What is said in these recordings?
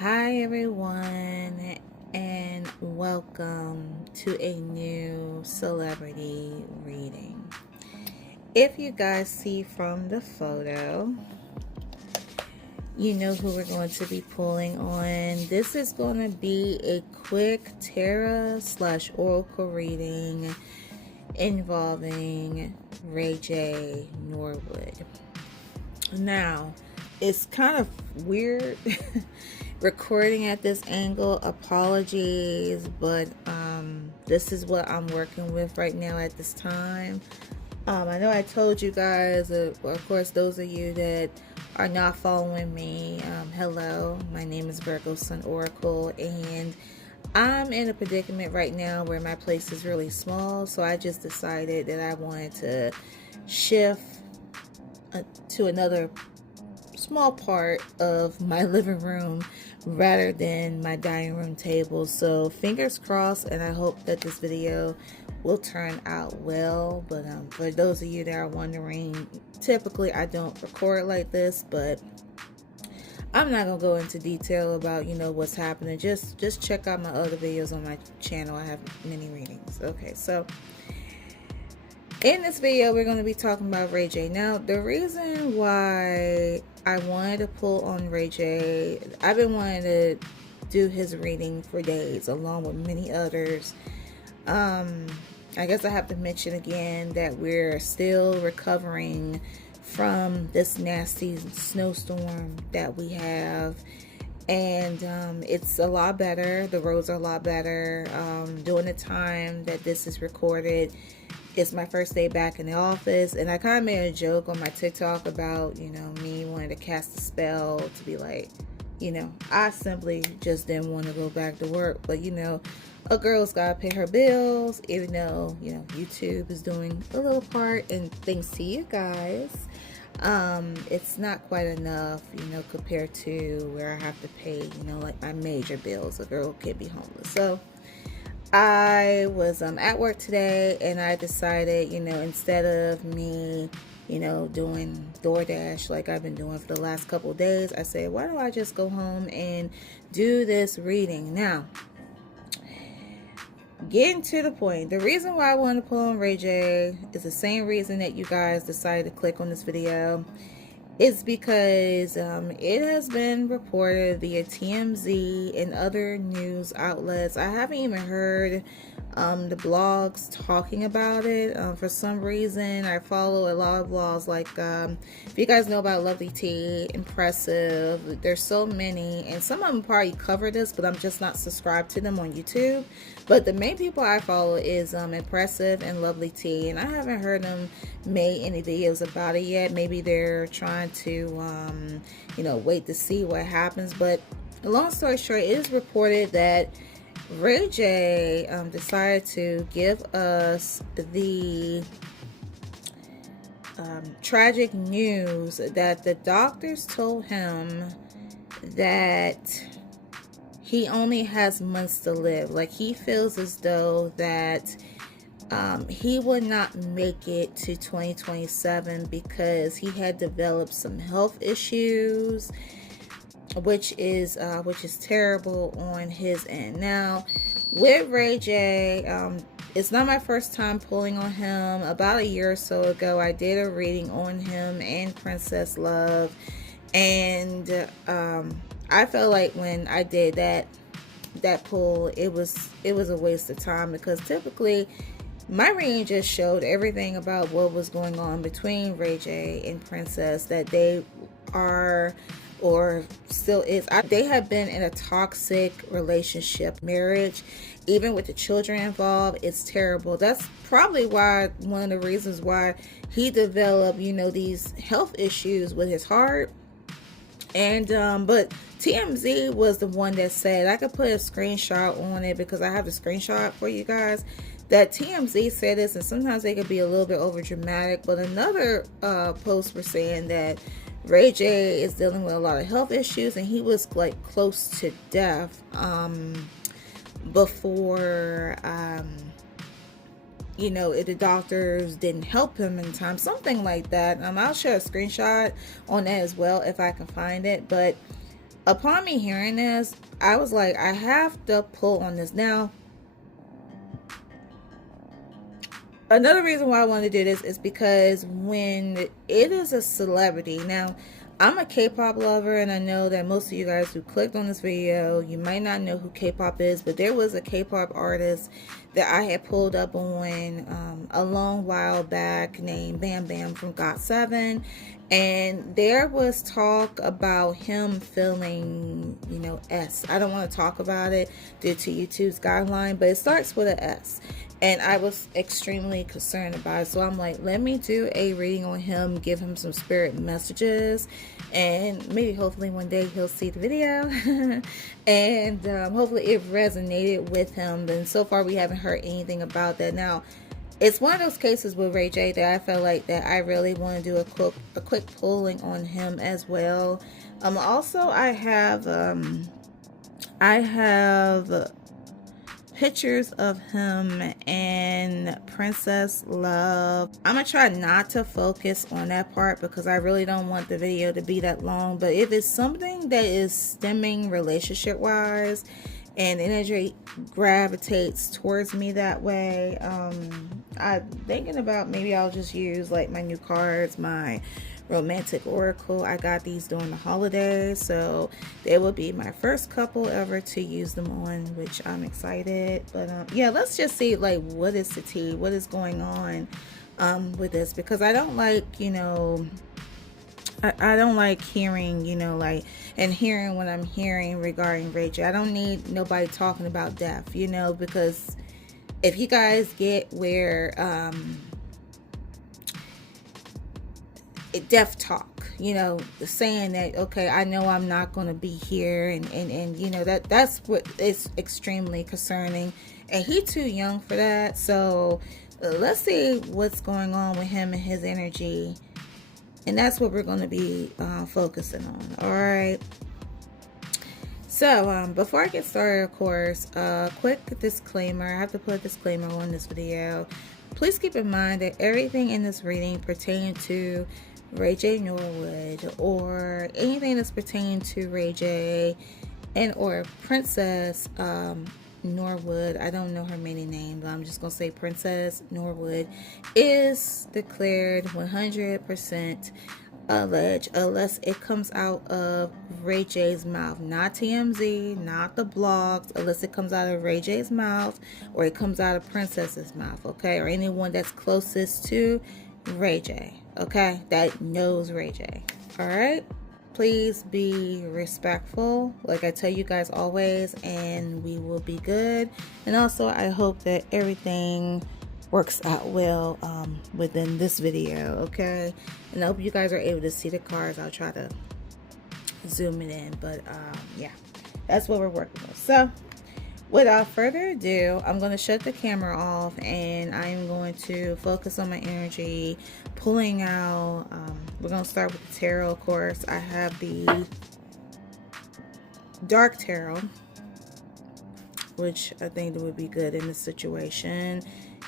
Hi everyone, and welcome to a new celebrity reading. If you guys see from the photo, you know who we're going to be pulling on. This is going to be a quick tarot/oracle reading involving rayj Norwood. Now, it's kind of weird recording at this angle. Apologies, but this is what I'm working with right now at this time. I know I told you guys, of course, those of you that are not following me, hello, my name is Virgo Sun Oracle, and I'm in a predicament right now where my place is really small, so I just decided that I wanted to shift to another small part of my living room rather than my dining room table. So fingers crossed, and I hope that this video will turn out well. But for those of you that are wondering, typically I don't record like this, but I'm not gonna go into detail about what's happening. Just check out my other videos on my channel. I have many readings. Okay, so in this video, we're going to be talking about rayj. Now, the reason why I wanted to pull on rayj, I've been wanting to do his reading for days, along with many others. I guess I have to mention again that we're still recovering from this nasty snowstorm that we have. And it's a lot better. The roads are a lot better. During the time that this is recorded, it's my first day back in the office, and I kind of made a joke on my TikTok about, me wanting to cast a spell to be like, I simply just didn't want to go back to work. But, a girl's got to pay her bills, even though, YouTube is doing a little part, and thanks to you guys, it's not quite enough, compared to where I have to pay, like my major bills. A girl can't be homeless. So I was at work today, and I decided, instead of me, doing DoorDash like I've been doing for the last couple of days, I said, why don't I just go home and do this reading? Now, getting to the point, the reason why I wanted to pull on rayj is the same reason that you guys decided to click on this video. It's because it has been reported via TMZ and other news outlets. I haven't even heard the blogs talking about it. For some reason, I follow a lot of blogs like, if you guys know about Lovely T, Impressive, there's so many, and some of them probably cover this, but I'm just not subscribed to them on YouTube. But the main people I follow is Impressive and Lovely T, and I haven't heard them make any videos about it yet. Maybe they're trying to, wait to see what happens. But long story short, it is reported that rayj decided to give us the tragic news that the doctors told him that he only has months to live. Like, he feels as though that he would not make it to 2027 because he had developed some health issues, which is terrible on his end. Now, with rayj, it's not my first time pulling on him. About a year or so ago, I did a reading on him and Princess Love, and I felt like when I did that pull, it was a waste of time, because typically my reading just showed everything about what was going on between rayj and Princess, that they are, or still is, they have been in a toxic relationship, marriage, even with the children involved. It's terrible. That's probably why, one of the reasons why he developed, these health issues with his heart. And but TMZ was the one that said, I could put a screenshot on it because I have the screenshot for you guys, that TMZ said this, and sometimes they could be a little bit over dramatic. But another post were saying that rayj is dealing with a lot of health issues, and he was like close to death before the doctors didn't help him in time, something like that. I'll share a screenshot on that as well if I can find it. But upon me hearing this, I was like, I have to pull on this. Now, another reason why I want to do this is because when it is a celebrity, now I'm a K-pop lover, and I know that most of you guys who clicked on this video, you might not know who K-pop is, but there was a K-pop artist that I had pulled up on a long while back named Bam Bam from GOT7, and there was talk about him feeling, you know, S. I don't want to talk about it due to YouTube's guideline, but it starts with an S. And I was extremely concerned about it. So I'm like, let me do a reading on him, give him some spirit messages, and maybe hopefully one day he'll see the video. And hopefully it resonated with him. And so far we haven't heard anything about that. Now, it's one of those cases with Ray J that I felt like that I really want to do a quick pulling on him as well. Also, I have pictures of him and Princess Love. I'm gonna try not to focus on that part because I really don't want the video to be that long. But if it's something that is stemming relationship wise and energy gravitates towards me that way, I'm thinking about maybe I'll just use like my new cards, my romantic oracle. I got these during the holidays, so they will be my first couple ever to use them on, which I'm excited. But yeah, let's just see like what is the tea, what is going on with this, because I don't like, you know, I don't like hearing, you know, like, and hearing what I'm hearing regarding Ray J. I don't need nobody talking about death, you know, because if you guys get where death talk, you know, saying that, okay, I know I'm not going to be here, and you know, that's what is extremely concerning, and he too young for that. So let's see what's going on with him and his energy, and that's what we're going to be focusing on. All right, so before I get started, of course, quick disclaimer. I have to put a disclaimer on this video. Please keep in mind that everything in this reading pertaining to Ray J Norwood, or anything that's pertaining to Ray J and or Princess Norwood, I don't know her maiden name, but I'm just gonna say Princess Norwood, is declared 100% alleged unless it comes out of Ray J's mouth, not TMZ, not the blogs, unless it comes out of Ray J's mouth or it comes out of Princess's mouth, okay, or anyone that's closest to Ray J, okay, that knows Ray J. All right, please be respectful, like I tell you guys always, and we will be good. And also, I hope that everything works out well within this video, okay? And I hope you guys are able to see the cards. I'll try to zoom it in, but yeah, that's what we're working with. So without further ado, I'm going to shut the camera off, and I'm going to focus on my energy, pulling out, we're going to start with the tarot, of course. I have the Dark Tarot, which I think would be good in this situation.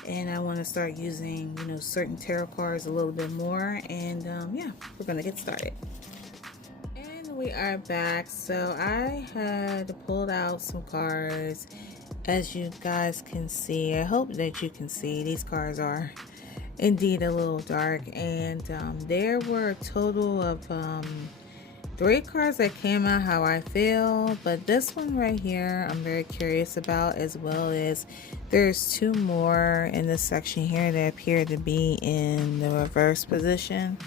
And I want to start using, you know, certain tarot cards a little bit more. And yeah, we're going to get started. We are back. So I had pulled out some cards, as you guys can see. I hope that you can see these cards are indeed a little dark, and there were a total of 3 cards that came out how I feel, but this one right here I'm very curious about, as well as there's 2 more in this section here that appear to be in the reverse position,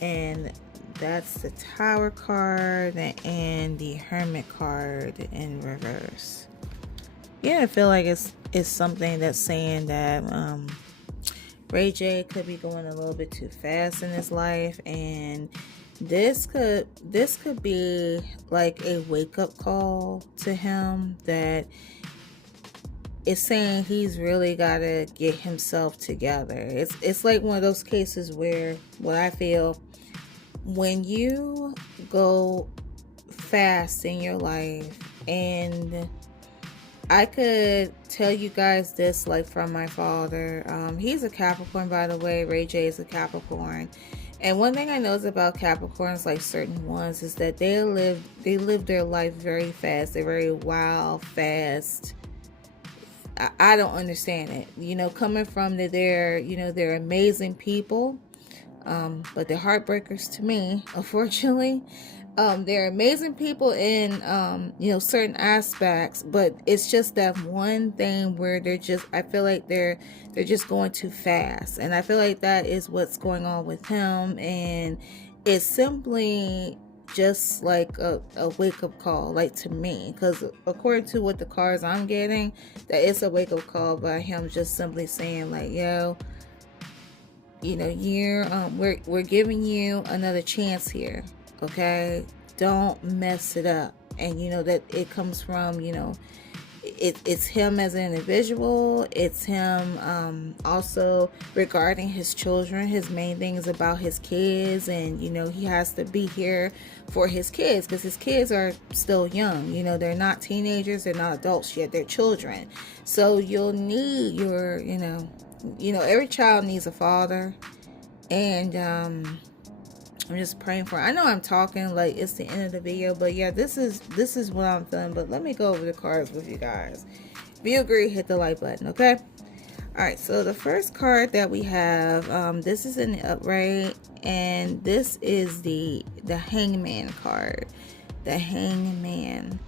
and that's the Tower card and the Hermit card in reverse. Yeah, I feel like it's something that's saying that Ray J could be going a little bit too fast in his life, and this could be like a wake-up call to him, that is saying he's really got to get himself together. It's like one of those cases where, what I feel, when you go fast in your life, and I could tell you guys this like from my father. He's a Capricorn, by the way. Ray J is a Capricorn, And one thing I notice about Capricorns, like certain ones, is that they live their life very fast. They're very wild, fast. I don't understand it. You know, coming from they're amazing people, but they're heartbreakers to me, unfortunately. They're amazing people in certain aspects, but it's just that one thing where I feel like they're just going too fast, and I feel like that is what's going on with him, and it's simply just like a wake-up call, like, to me, because according to what the cards I'm getting, that it's a wake-up call by him just simply saying, like, yo, we're giving you another chance here, okay? Don't mess it up. And that it comes from, it's him as an individual. It's him also regarding his children. His main thing is about his kids, and he has to be here for his kids because his kids are still young. They're not teenagers, they're not adults yet, they're children. So you'll need your every child needs a father. And I'm just praying for it. I know I'm talking like it's the end of the video, but yeah, this is what I'm feeling. But let me go over the cards with you guys. If you agree, hit the like button, okay? Alright, so the first card that we have, this is in the upright, and this is the Hangman card. The Hangman.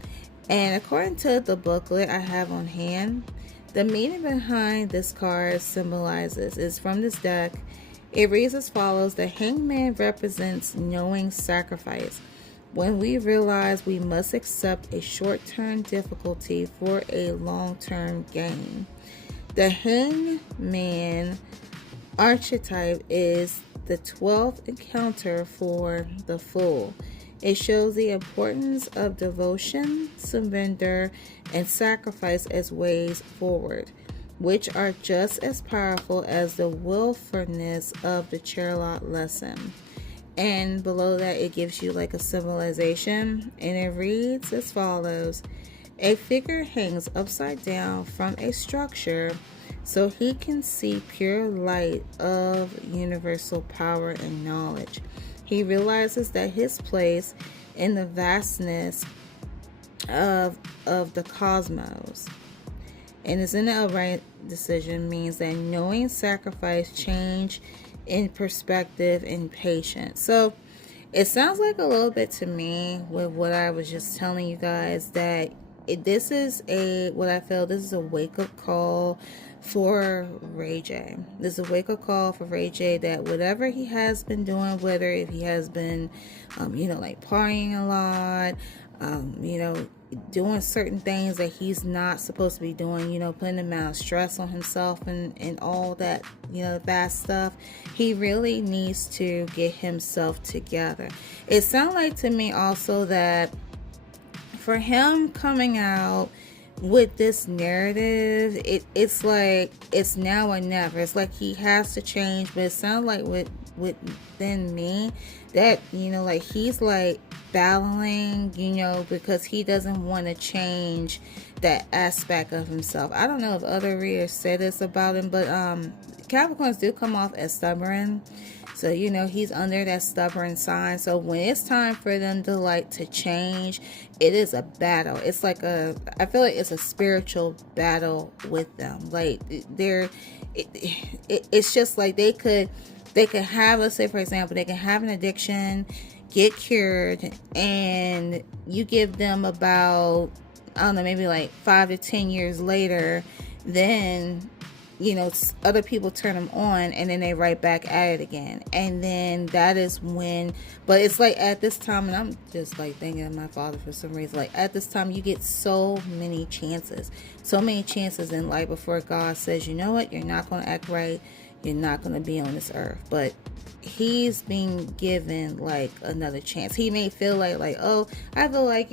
And according to the booklet I have on hand, the meaning behind this card symbolizes is from this deck. It reads as follows: the Hangman represents knowing sacrifice. When we realize we must accept a short-term difficulty for a long-term gain. The Hangman archetype is the 12th encounter for the Fool. It shows the importance of devotion, surrender, and sacrifice as ways forward, which are just as powerful as the willfulness of the Charlotte lesson. And below that, it gives you like a symbolization, and it reads as follows: a figure hangs upside down from a structure so he can see pure light of universal power and knowledge. He realizes that his place in the vastness of the cosmos, and it's in the upright decision, means that knowing sacrifice, change in perspective, and patience. So it sounds like a little bit to me with what I was just telling you guys, that this is a wake-up call for rayj. This is a wake-up call for rayj, that whatever he has been doing, whether if he has been like partying a lot, doing certain things that he's not supposed to be doing, putting a amount of stress on himself and all that, bad stuff, he really needs to get himself together. It sounds like to me also that for him coming out with this narrative, it's like it's now or never. It's like he has to change, but it sounds like within me that like he's like battling, because he doesn't want to change that aspect of himself. I don't know if other readers say this about him, but Capricorns do come off as stubborn. So, he's under that stubborn sign. So when it's time for them to change, it is a battle. It's like I feel like it's a spiritual battle with them. Like it's just like they could have, let's say for example, they can have an addiction, get cured, and you give them about, I don't know, maybe like 5 to 10 years later, then other people turn them on, and then they right back at it again. And then that is when, but it's like at this time, and I'm just like thinking of my father for some reason, like at this time you get so many chances in life before God says, you know what, you're not going to act right, you're not going to be on this earth. But he's being given like another chance. He may feel like, oh, I feel like,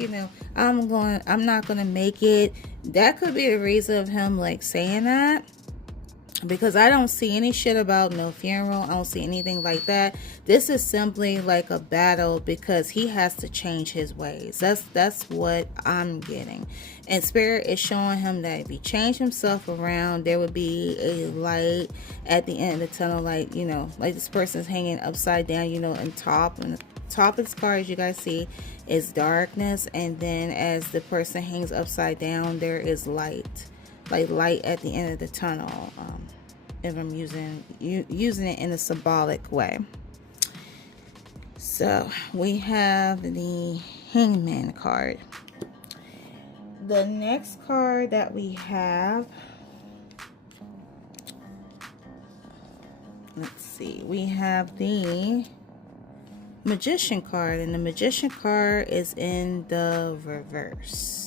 I'm not going to make it. That could be the reason of him like saying that. because I don't see any shit about no funeral. I don't see anything like that. This is simply like a battle because he has to change his ways. That's what I'm getting. And Spirit is showing him that if he changed himself around, there would be a light at the end of the tunnel. Like, you know, like this person's hanging upside down, you know, and top of this card, as you guys see, is darkness. And then as the person hangs upside down, there is light. Like light at the end of the tunnel, if I'm using it in a symbolic way. So we have the Hangman card. The next card that we have, let's see, we have the Magician card, and the Magician card is in the reverse.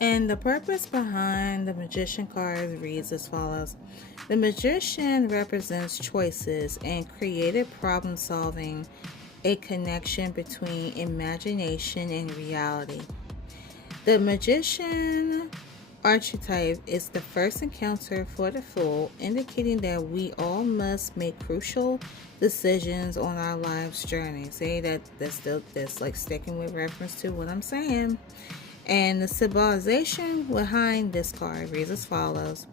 And the purpose behind the Magician card reads as follows. The Magician represents choices and creative problem solving, a connection between imagination and reality. The Magician archetype is the first encounter for the Fool, indicating that we all must make crucial decisions on our life's journey. See, that's like sticking with reference to what I'm saying. And the symbolization behind this card reads as follows.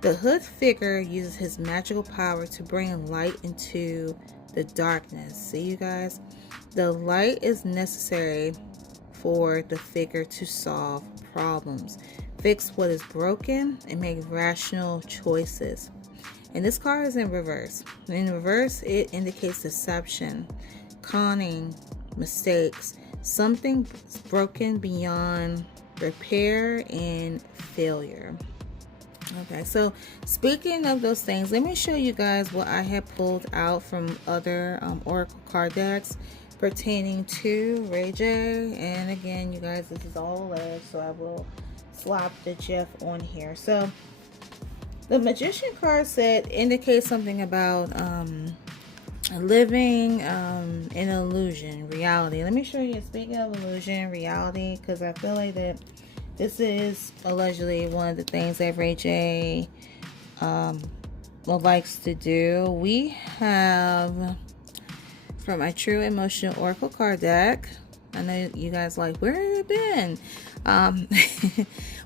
The hood figure uses his magical power to bring light into the darkness. See, you guys? The light is necessary for the figure to solve problems, fix what is broken, and make rational choices. And this card is in reverse. In reverse, it indicates deception, conning, mistakes, something broken beyond repair, and failure. Okay, so speaking of those things, let me show you guys what I have pulled out from other oracle card decks pertaining to rayj. And again, you guys, this is all alleged, so I will slap the Jeff on here. So the Magician card said indicates something about living in illusion, reality. Let me show you, speaking of illusion, reality, because I feel like that this is allegedly one of the things that rayj likes to do. We have from my True Emotional Oracle card deck. I know you guys like, where have it been?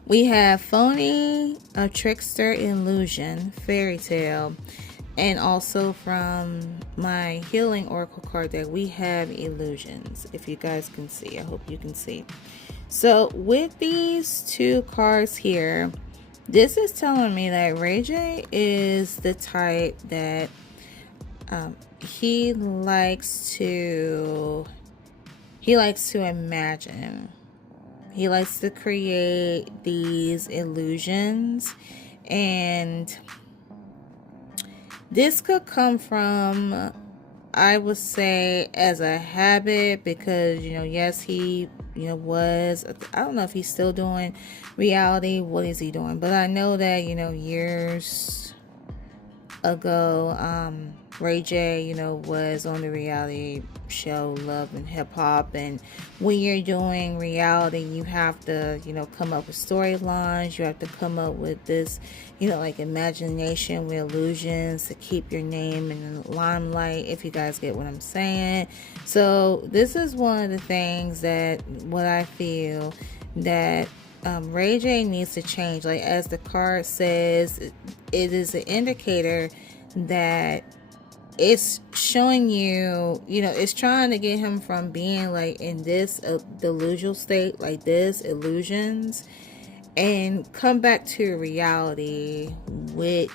We have Phony, a Trickster, Illusion, Fairy Tale. And also from my Healing Oracle card deck, we have Illusions. If you guys can see, I hope you can see. So with these two cards here, this is telling me that rayj is the type that he likes to imagine. He likes to create these illusions, and this could come from, I would say, as a habit, because, you know, yes, he, you know, was, I don't know if he's still doing reality. What is he doing? But I know that, you know, years ago, rayj, you know, was on the reality show Love and Hip Hop. And when you're doing reality, you have to, you know, come up with storylines. You have to come up with this, you know, like imagination with illusions to keep your name in the limelight, if you guys get what I'm saying. So this is one of the things that what I feel that rayj needs to change. Like, as the card says, it is an indicator that it's showing you, you know, it's trying to get him from being like in this delusional state, like this, illusions, and come back to reality with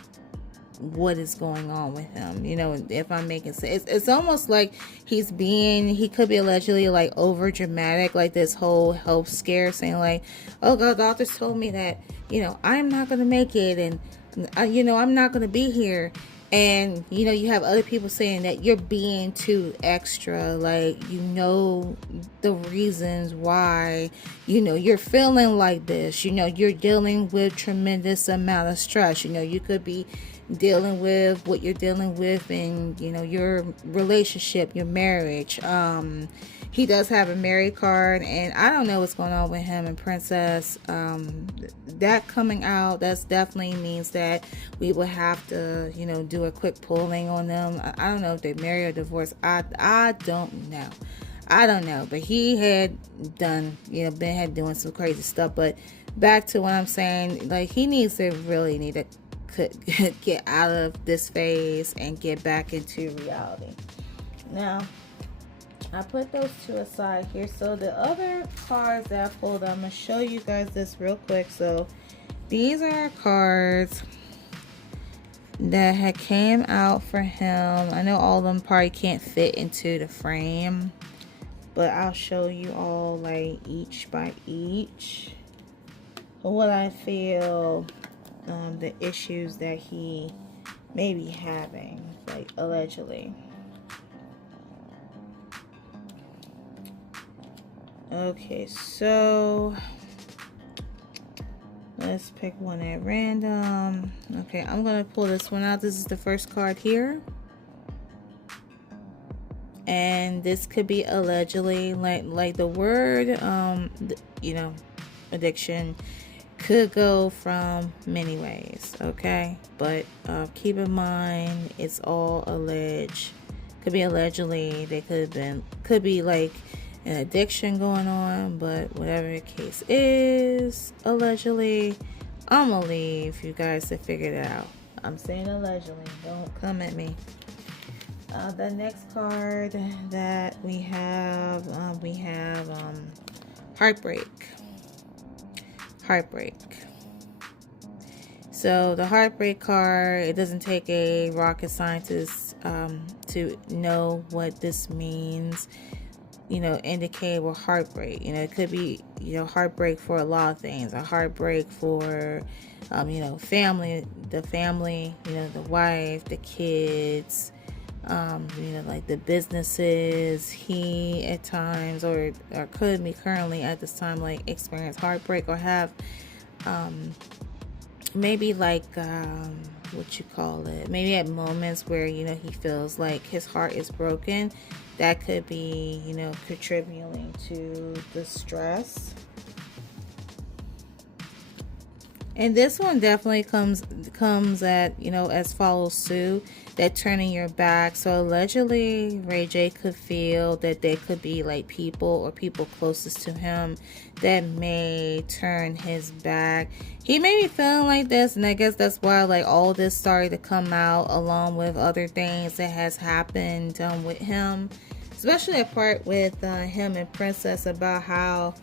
what is going on with him. You know, if I'm making sense, it's almost like he could be allegedly like over dramatic, like this whole health scare, saying like, oh God, doctors told me that, you know, I'm not going to make it, and you know, I'm not going to be here. And, you know, you have other people saying that you're being too extra, like, you know, the reasons why, you know, you're feeling like this, you know, you're dealing with tremendous amount of stress. You know, you could be dealing with what you're dealing with in, you know, your relationship, your marriage. He does have a married card, and I don't know what's going on with him and Princess. That coming out, that's definitely means that we will have to, you know, do a quick polling on them. I don't know if they're married or divorced. I don't know. I don't know, but he had done, you know, had doing some crazy stuff. But back to what I'm saying, like, he needs to really need to get out of this phase and get back into reality. Now, I put those two aside here. So the other cards that I pulled, I'm going to show you guys this real quick. So these are cards that had came out for him. I know all of them probably can't fit into the frame, but I'll show you all, like, each by each. What I feel, the issues that he may be having, like, allegedly. Okay, so let's pick one at random. Okay, I'm gonna pull this one out. This is the first card here, and this could be allegedly, like the word, you know, addiction could go from many ways. Okay, but keep in mind it's all alleged. Could be allegedly. They could be like an addiction going on, but whatever the case is, allegedly, I'm gonna leave you guys to figure it out. I'm saying allegedly, don't come at me. The next card that we have heartbreak. So the heartbreak card, it doesn't take a rocket scientist to know what this means. You know, indicate with heartbreak. You know, it could be, you know, heartbreak for a lot of things. A heartbreak for, you know, the family, you know, the wife, the kids, you know, like the businesses. He at times, or could be currently at this time, like, experience heartbreak, or have, maybe like, what you call it, maybe at moments where, you know, he feels like his heart is broken. That could be, you know, contributing to the stress. And this one definitely comes at, you know, as follows suit, that turning your back. So allegedly, Ray J could feel that there could be, like, people or people closest to him that may turn his back. He may be feeling like this, and I guess that's why, like, all this started to come out, along with other things that has happened with him, especially a part with him and Princess, about how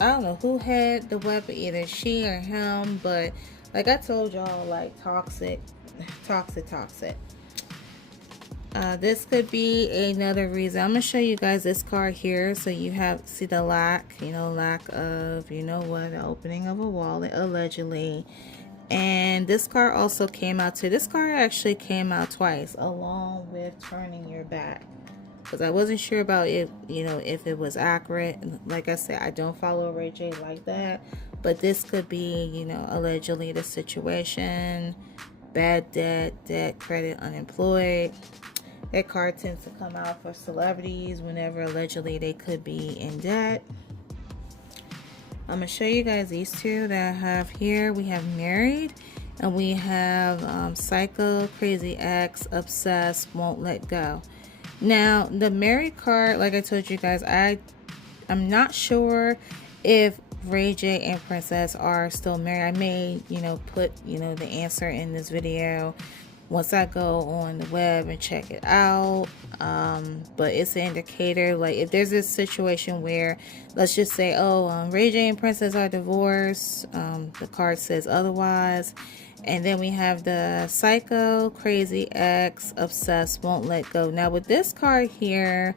I don't know who had the weapon, either she or him, but like I told y'all, like, toxic. This could be another reason. I'm gonna show you guys this card here, so you see the lack of, you know what, the opening of a wallet, allegedly. And this card also came out too. This card actually came out twice, along with turning your back, because I wasn't sure about it, you know, if it was accurate. Like I said, I don't follow Ray J like that, but this could be, you know, allegedly the situation. Bad debt, credit, unemployed. That card tends to come out for celebrities whenever allegedly they could be in debt. I'm going to show you guys these two that I have here. We have married, and we have psycho, crazy ex, obsessed, won't let go. Now, the married card, like I told you guys, I'm not sure if Ray J and Princess are still married. I may, you know, put, you know, the answer in this video once I go on the web and check it out. But it's an indicator, like, if there's a situation where, let's just say, Ray J and Princess are divorced, the card says otherwise. And then we have the psycho, crazy ex, obsessed, won't let go. Now with this card here,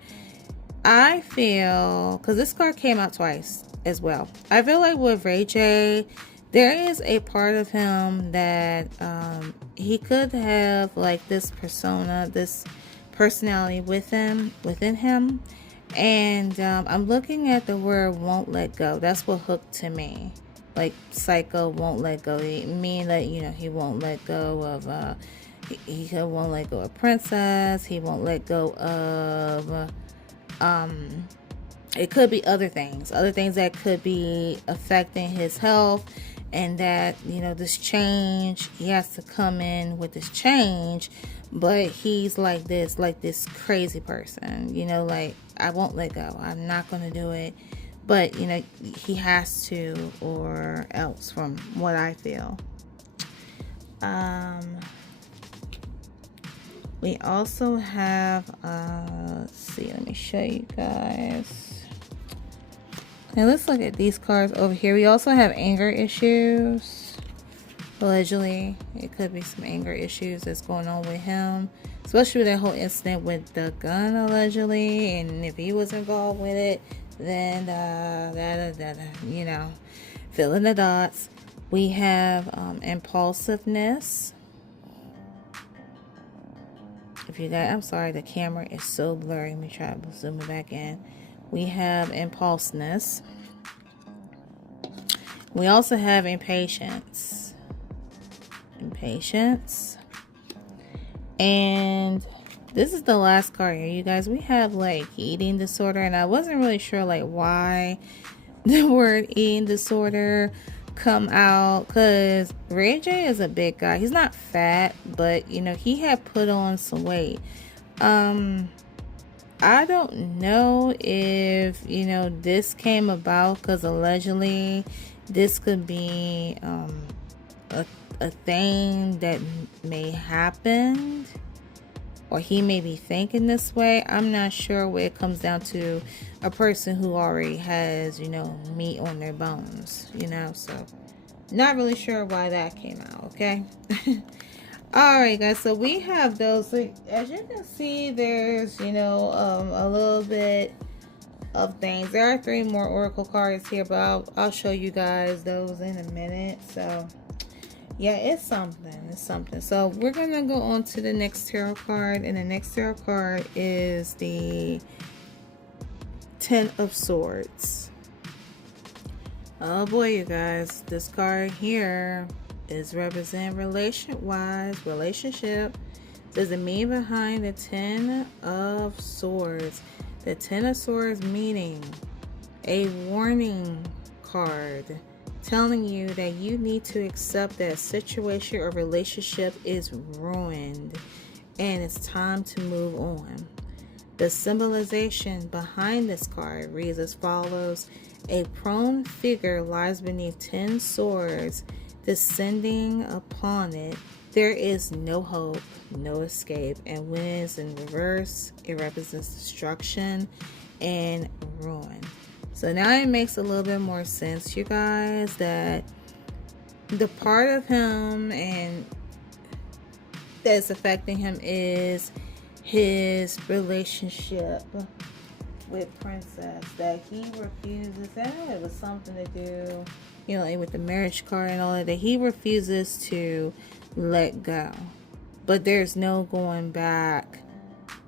I feel, because this card came out twice as well, I feel like with Ray J, there is a part of him that he could have, like, this persona, this personality within him. And I'm looking at the word won't let go. That's what hooked to me. like Psycho won't let go. Meaning that, you know, he won't let go of he won't let go of Princess. He won't let go of it could be other things that could be affecting his health, and that, you know, this change, he has to come in with this change, but he's like this crazy person, you know, like, I won't let go, I'm not going to do it, but, you know, he has to, or else, from what I feel. We also have let's see, let me show you guys. Now let's look at these cards over here. We also have anger issues. Allegedly, it could be some anger issues that's going on with him, especially with that whole incident with the gun, allegedly. And if he was involved with it, then you know, fill in the dots. We have impulsiveness. If you got, I'm sorry, the camera is so blurry. Let me try to zoom it back in. We have impulsiveness. We also have impatience. And this is the last card here, you guys. We have like eating disorder, and I wasn't really sure like why the word eating disorder come out, because rayj is a big guy. He's not fat, but you know, he had put on some weight. I don't know if, you know, this came about because allegedly this could be a thing that may happen, or he may be thinking this way. I'm not sure, where it comes down to a person who already has, you know, meat on their bones, you know, so not really sure why that came out, okay? Alright guys, so we have those. So as you can see, there's, you know, a little bit of things. There are 3 more oracle cards here, but I'll show you guys those in a minute. So yeah, it's something. So we're gonna go on to the next tarot card, and the next tarot card is the 10 of Swords. Oh boy, you guys, this card here is represent relationship. There's a meaning behind the 10 of Swords. The 10 of Swords meaning a warning card telling you that you need to accept that situation or relationship is ruined and it's time to move on. The symbolization behind this card reads as follows: a prone figure lies beneath 10 swords descending upon it. There is no hope, no escape, and when it's in reverse, it represents destruction and ruin. So now it makes a little bit more sense, you guys, that the part of him and that's affecting him is his relationship with Princess, that he refuses. I know it was something to do, you know, with the marriage card and all that he refuses to let go. But there's no going back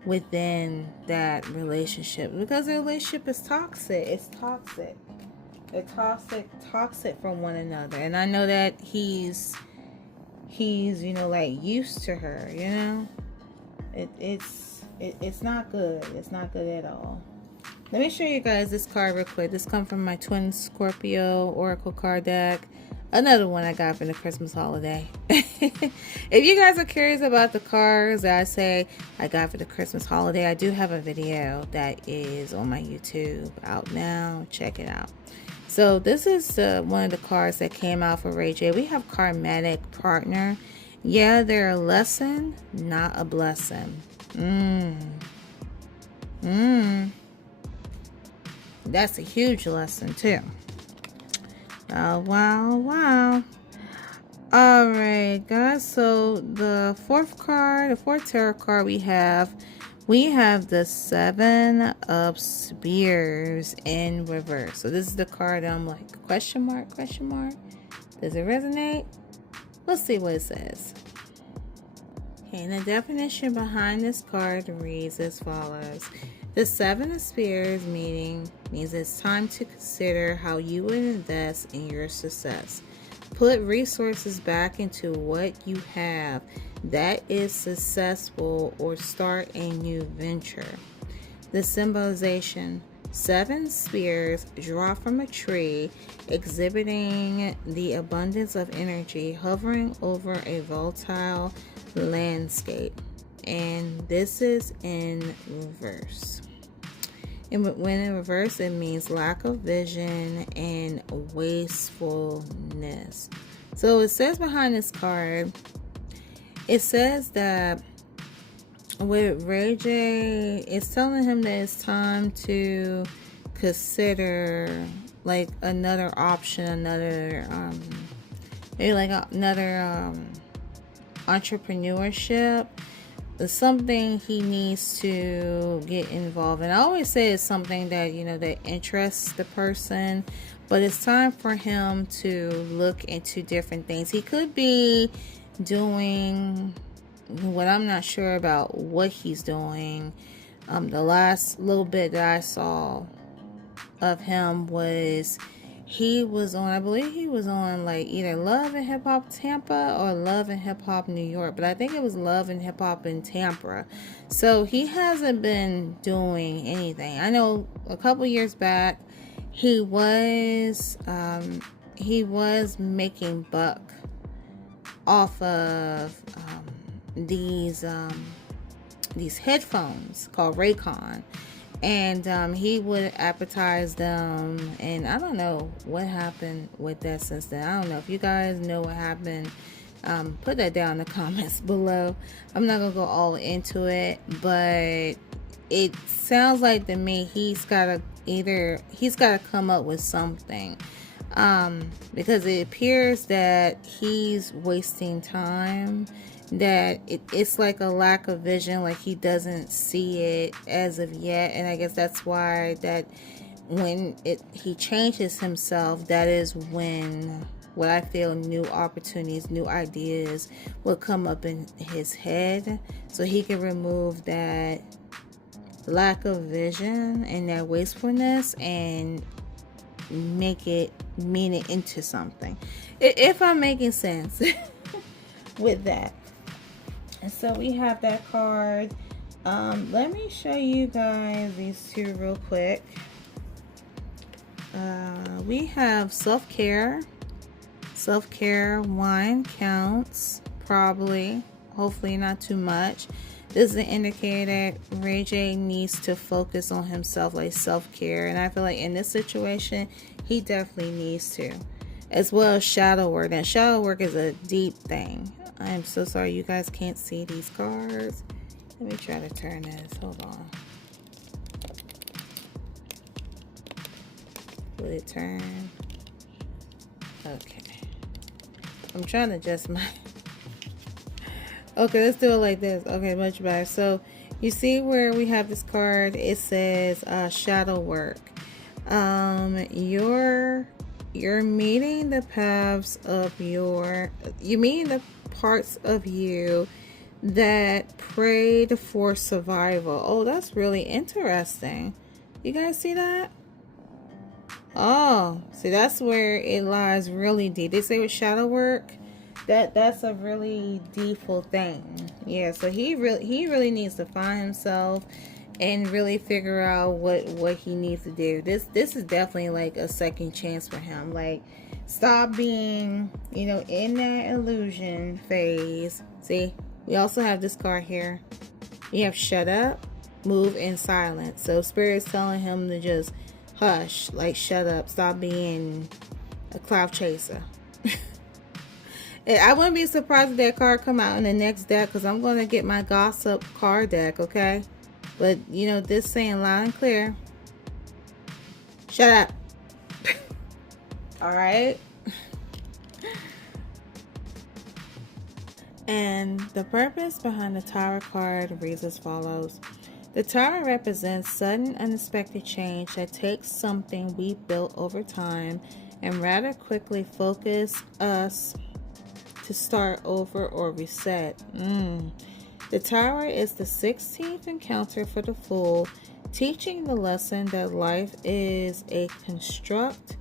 within that relationship, because the relationship is toxic. It's toxic. They're toxic from one another. And I know that he's you know, like, used to her, you know. It's not good. It's not good at all. Let me show you guys this card real quick. This comes from my twin Scorpio Oracle card deck. Another one I got for the Christmas holiday. If you guys are curious about the cards that I say I got for the Christmas holiday, I do have a video that is on my YouTube out now. Check it out. So this is one of the cards that came out for rayj. We have Karmatic Partner. Yeah, they're a lesson, not a blessing. That's a huge lesson too. Wow. Alright guys, so the fourth tarot card we have the 7 of Spears in reverse. So this is the card I'm like, question mark? Does it resonate? Let's see what it says. Okay, and the definition behind this card reads as follows: The Seven of Spears meaning means it's time to consider how you would invest in your success. Put resources back into what you have that is successful or start a new venture. The symbolization: 7 spears draw from a tree, exhibiting the abundance of energy hovering over a volatile landscape. And this is in reverse. And when in reverse, it means lack of vision and wastefulness. So it says behind this card, it says that with rayj, it's telling him that it's time to consider like another option, another maybe like another entrepreneurship. Something he needs to get involved in. I always say it's something that, you know, that interests the person, but it's time for him to look into different things. He could be doing what I'm not sure about what he's doing. The last little bit that I saw of him was he was on, I believe he was on like either Love and Hip Hop Tampa or Love and Hip Hop New York, but I think it was Love and Hip Hop in Tampa. So he hasn't been doing anything. I know a couple years back he was making buck off of these headphones called Raycon. And he would advertise them, and I don't know what happened with that since then. I don't know if you guys know what happened. Put that down in the comments below. I'm not gonna go all into it, but it sounds like to me he's gotta come up with something, because it appears that he's wasting time, that it's like a lack of vision, like he doesn't see it as of yet. And I guess that's why that when he changes himself, that is when what I feel new opportunities, new ideas will come up in his head, so he can remove that lack of vision and that wastefulness and mean it into something, if I'm making sense with that. And so we have that card. Let me show you guys these two real quick. We have self-care. Self-care, wine counts, probably, hopefully not too much. This is an indicator that rayj needs to focus on himself, like self-care. And I feel like in this situation, he definitely needs to. As well as shadow work. Now, shadow work is a deep thing. I am so sorry you guys can't see these cards. Let me try to turn this. Hold on. Will it turn? Okay. I'm trying to adjust my... Okay, let's do it like this. Okay, much better. So, you see where we have this card? It says shadow work. You're meeting the paths of you're meeting the parts of you that prayed for survival. Oh, that's really interesting. You guys see that? Oh, see, that's where it lies really deep. They say with shadow work, that's a really deepful thing. Yeah, so he really needs to find himself and really figure out what he needs to do. This is definitely like a second chance for him. Like, stop being, you know, in that illusion phase. See, we also have this card here. We have shut up, move, and silence. So Spirit's telling him to just hush, like shut up, stop being a cloud chaser. I wouldn't be surprised if that card come out in the next deck, because I'm going to get my gossip card deck, okay? But, you know, this saying loud and clear, shut up. All right? And the purpose behind the Tower card reads as follows. The Tower represents sudden, unexpected change that takes something we built over time and rather quickly focus us to start over or reset. The Tower is the 16th encounter for the Fool, teaching the lesson that life is a construct,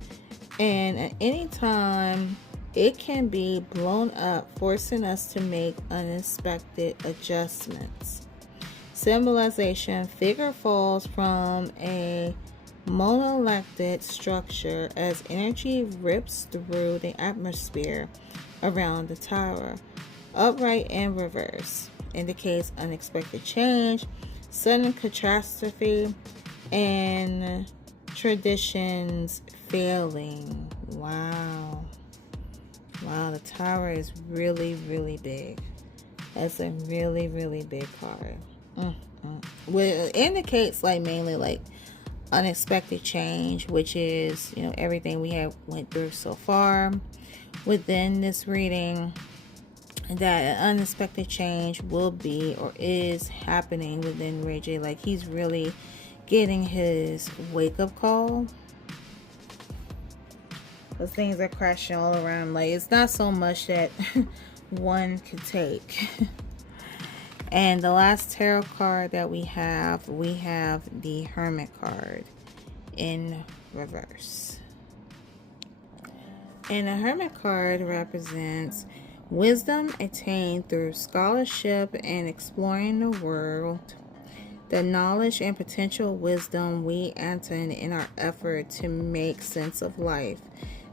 and at any time it can be blown up, forcing us to make unexpected adjustments. Symbolization: figure falls from a monolithic structure as energy rips through the atmosphere around the tower. Upright and reverse indicates unexpected change, sudden catastrophe, and traditions failing. Wow. Wow, the tower is really, really big. That's a really, really big card. Well, it indicates like mainly like unexpected change, which is, you know, everything we have went through so far within this reading, that an unexpected change will be or is happening within rayj. Like he's really getting his wake-up call, because things are crashing all around. Like it's not so much that one could take. And the last tarot card that we have the Hermit card in reverse. And the Hermit card represents wisdom attained through scholarship and exploring the world, the knowledge and potential wisdom we enter in our effort to make sense of life.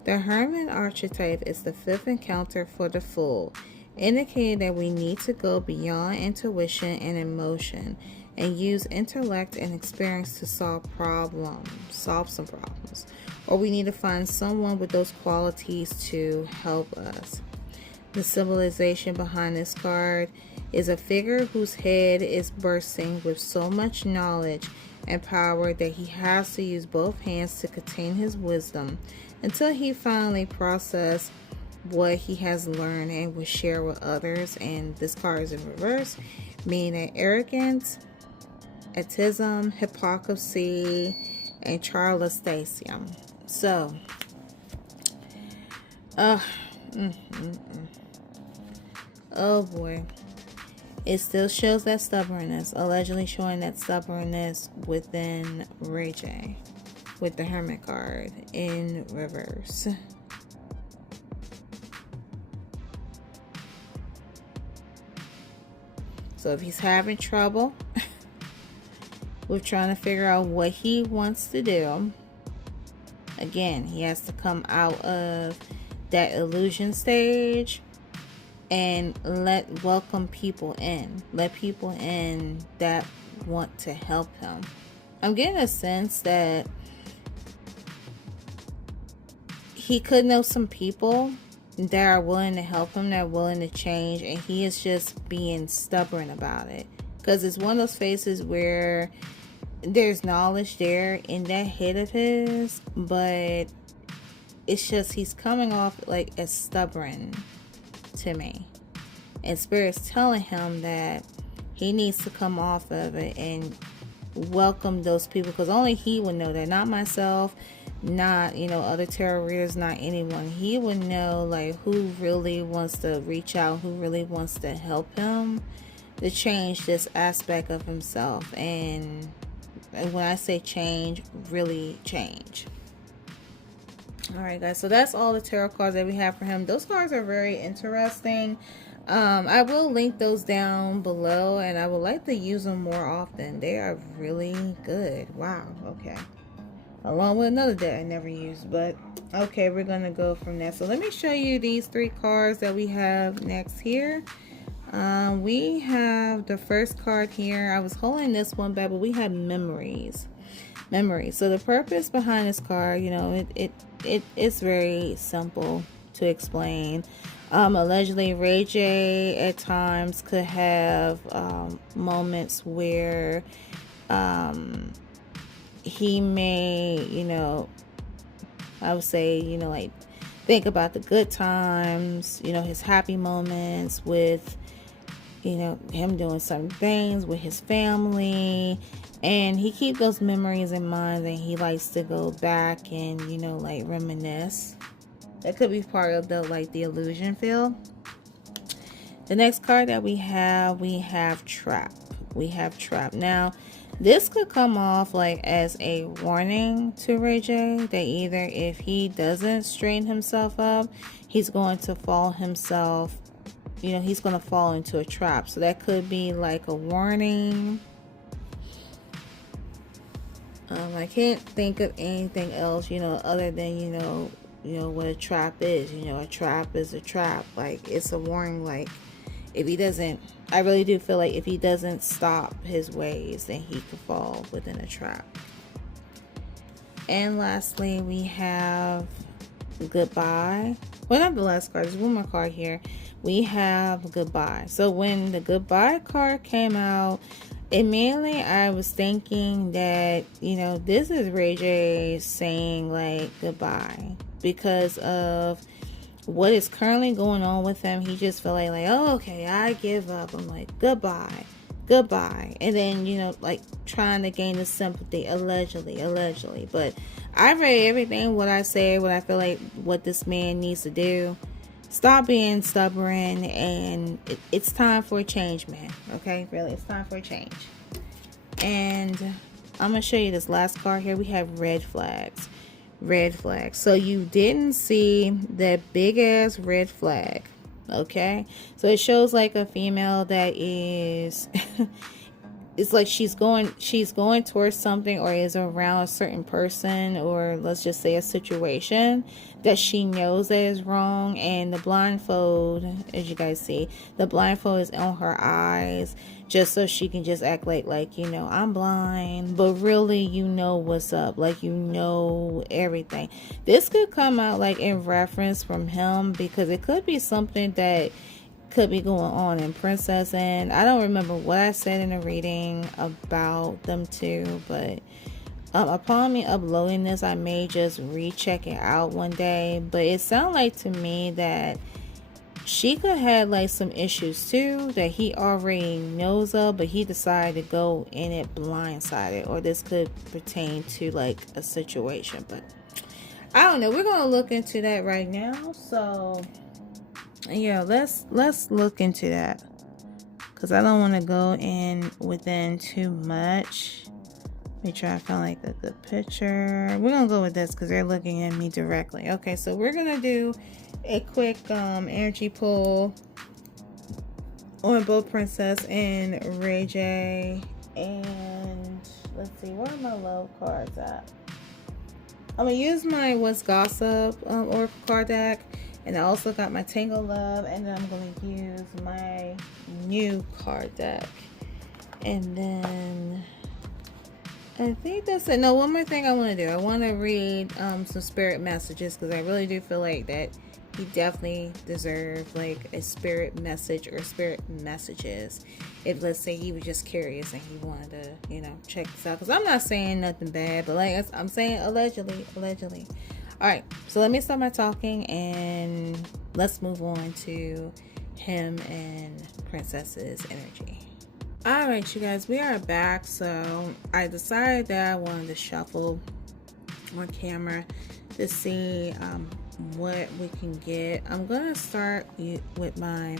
The Hermit archetype is the fifth encounter for the Fool, indicating that we need to go beyond intuition and emotion and use intellect and experience to solve some problems, or we need to find someone with those qualities to help us. The symbolization behind this card is a figure whose head is bursting with so much knowledge and power that he has to use both hands to contain his wisdom until he finally processes what he has learned and will share with others. And this card is in reverse, meaning arrogance, atheism, hypocrisy, and charlatanism. So, oh boy, it still shows that stubbornness, allegedly showing that stubbornness within rayj with the Hermit card in reverse. So if he's having trouble with trying to figure out what he wants to do, again, he has to come out of that illusion stage and welcome people in. Let people in that want to help him. I'm getting a sense that he could know some people that are willing to help him, that are willing to change, and he is just being stubborn about it. Because it's one of those phases where there's knowledge there in that head of his, but it's just he's coming off like as stubborn to me. And Spirit's telling him that he needs to come off of it and welcome those people, because only he would know that, not myself, not, you know, other tarot readers, not anyone. He would know like who really wants to reach out, who really wants to help him to change this aspect of himself. And when I say change, really change. Alright guys, so that's all the tarot cards that we have for him. Those cards are very interesting. I will link those down below, and I would like to use them more often. They are really good. Wow, okay. Along with another deck I never used, but okay, we're gonna go from there. So let me show you these three cards that we have next here. We have the first card here. I was holding this one back, but we have memories. So the purpose behind this card, you know, it's very simple to explain. Allegedly, rayj at times could have moments where he may, you know, I would say, you know, like think about the good times, you know, his happy moments with, you know, him doing certain things with his family, and he keeps those memories in mind, and he likes to go back and, you know, like reminisce. That could be part of the like the illusion feel. The next card that we have trap. Now, This could come off like as a warning to Ray J that either if he doesn't straighten himself up, he's going to fall himself, you know, he's going to fall into a trap. So that could be like a warning. I can't think of anything else, you know, other than, you know what a trap is. You know, a trap is a trap. Like, it's a warning. Like, if he doesn't, I really do feel like if he doesn't stop his ways, then he could fall within a trap. And lastly, we have goodbye. Well, not the last card. There's one more card here. We have goodbye. So when the goodbye card came out, immediately I was thinking that, you know, this is Ray J saying like goodbye because of what is currently going on with him. He just felt like, oh, okay, I give up. I'm like, goodbye. And then, you know, like trying to gain the sympathy, allegedly. But I read everything, what I say, what I feel like, what this man needs to do. Stop being stubborn, and it's time for a change, man. Okay, really, it's time for a change. And I'm gonna show you this last card here. We have red flags. So you didn't see that big ass red flag. Okay, so it shows like a female that is it's like she's going towards something, or is around a certain person, or let's just say a situation that she knows that is wrong. And the blindfold, as you guys see, the blindfold is on her eyes, just so she can just act like, you know, I'm blind, but really, you know what's up, like, you know everything. This could come out like in reference from him, because it could be something that could be going on in Princess. And I don't remember what I said in the reading about them two, but upon me uploading this, I may just recheck it out one day. But it sounded like to me that she could have like some issues too that he already knows of, but he decided to go in it blindsided. Or this could pertain to like a situation, but I don't know. We're gonna look into that right now. So yeah, let's look into that, because I don't want to go in within too much. Let me try to find like a good picture. We're gonna go with this because they're looking at me directly. Okay, so we're gonna do a quick energy pull on both Princess and Ray J. And let's see, where are my love cards at? I'm gonna use my What's Gossip Oracle card deck. And I also got my Tangled Love, and then I'm going to use my new card deck. And then I think that's it. No, one more thing I want to do. I want to read some spirit messages, because I really do feel like that he definitely deserved like a spirit message or spirit messages. If, let's say, he was just curious and he wanted to, you know, check this out. Because I'm not saying nothing bad, but like I'm saying allegedly. Alright, so let me stop my talking and let's move on to him and Princess's energy. Alright, you guys, we are back. So I decided that I wanted to shuffle on camera to see what we can get. I'm going to start with my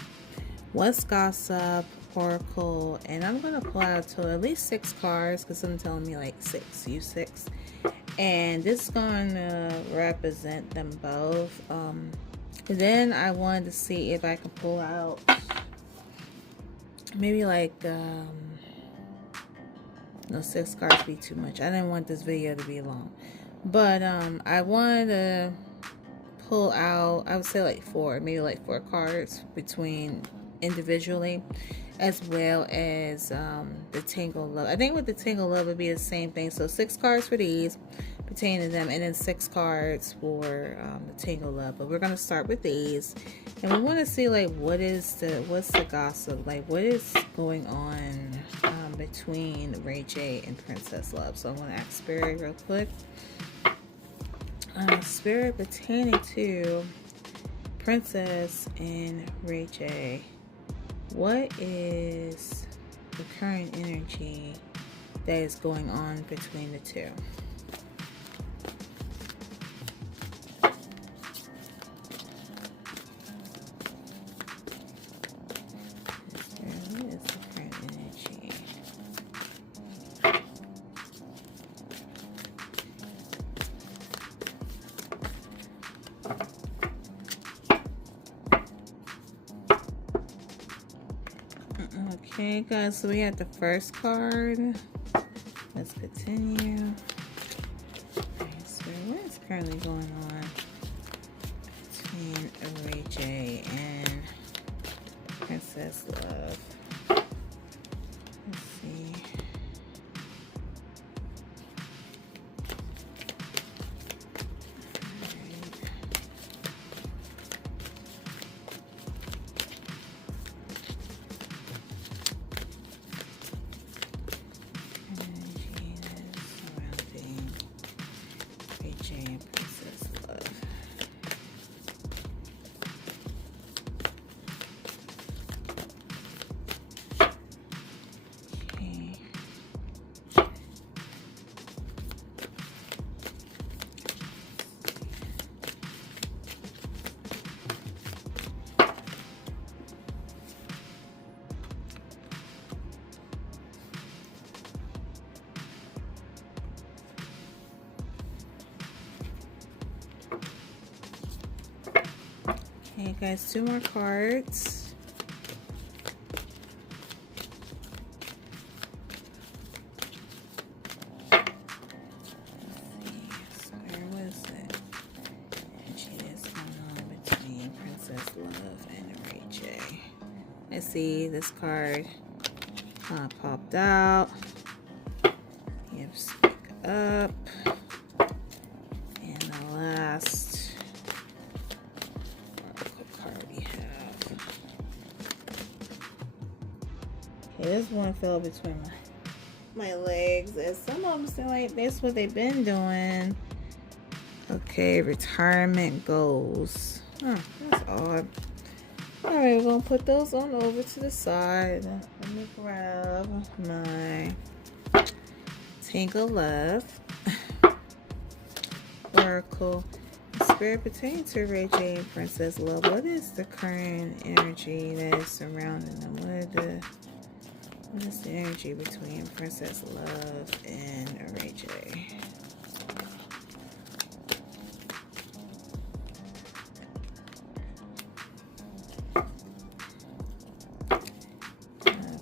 What's Gossip Oracle, and I'm going to pull out to at least 6 cards, because someone's telling me like 6, use 6. And this is going to represent them both. Then I wanted to see if I could pull out maybe like no, 6 cards be too much. I didn't want this video to be long, but I wanted to pull out, I would say like 4, maybe like 4 cards between individually, as well as the Tangled Love. I think with the Tangled Love would be the same thing. So 6 cards for these pertaining to them, and then 6 cards for the Tangled Love. But we're gonna start with these, and we want to see like what's the gossip, like what is going on between Ray J and Princess Love. So I'm gonna ask Spirit real quick. Spirit pertaining to Princess and Ray J. What is the current energy that is going on between the two? What is the current energy? Okay, guys, so we have the first card. Let's continue. Okay, so what is currently going on between rayj and Princess Love? Let's see. Okay, guys, 2 more cards. Let's see. So where was it? Energy that's going on between Princess Love and rayj. Let's see, this card popped out. You have Speak Up. And the last this one fell between my legs, and some of them seem like that's what they've been doing. Okay, retirement goals. Huh, that's odd. Alright, we're gonna put those on over to the side. Let me grab my Tangled Love Oracle. Spirit pertaining to rayj and Princess Love. What is the current energy that is surrounding them? What is the energy between Princess Love and rayj?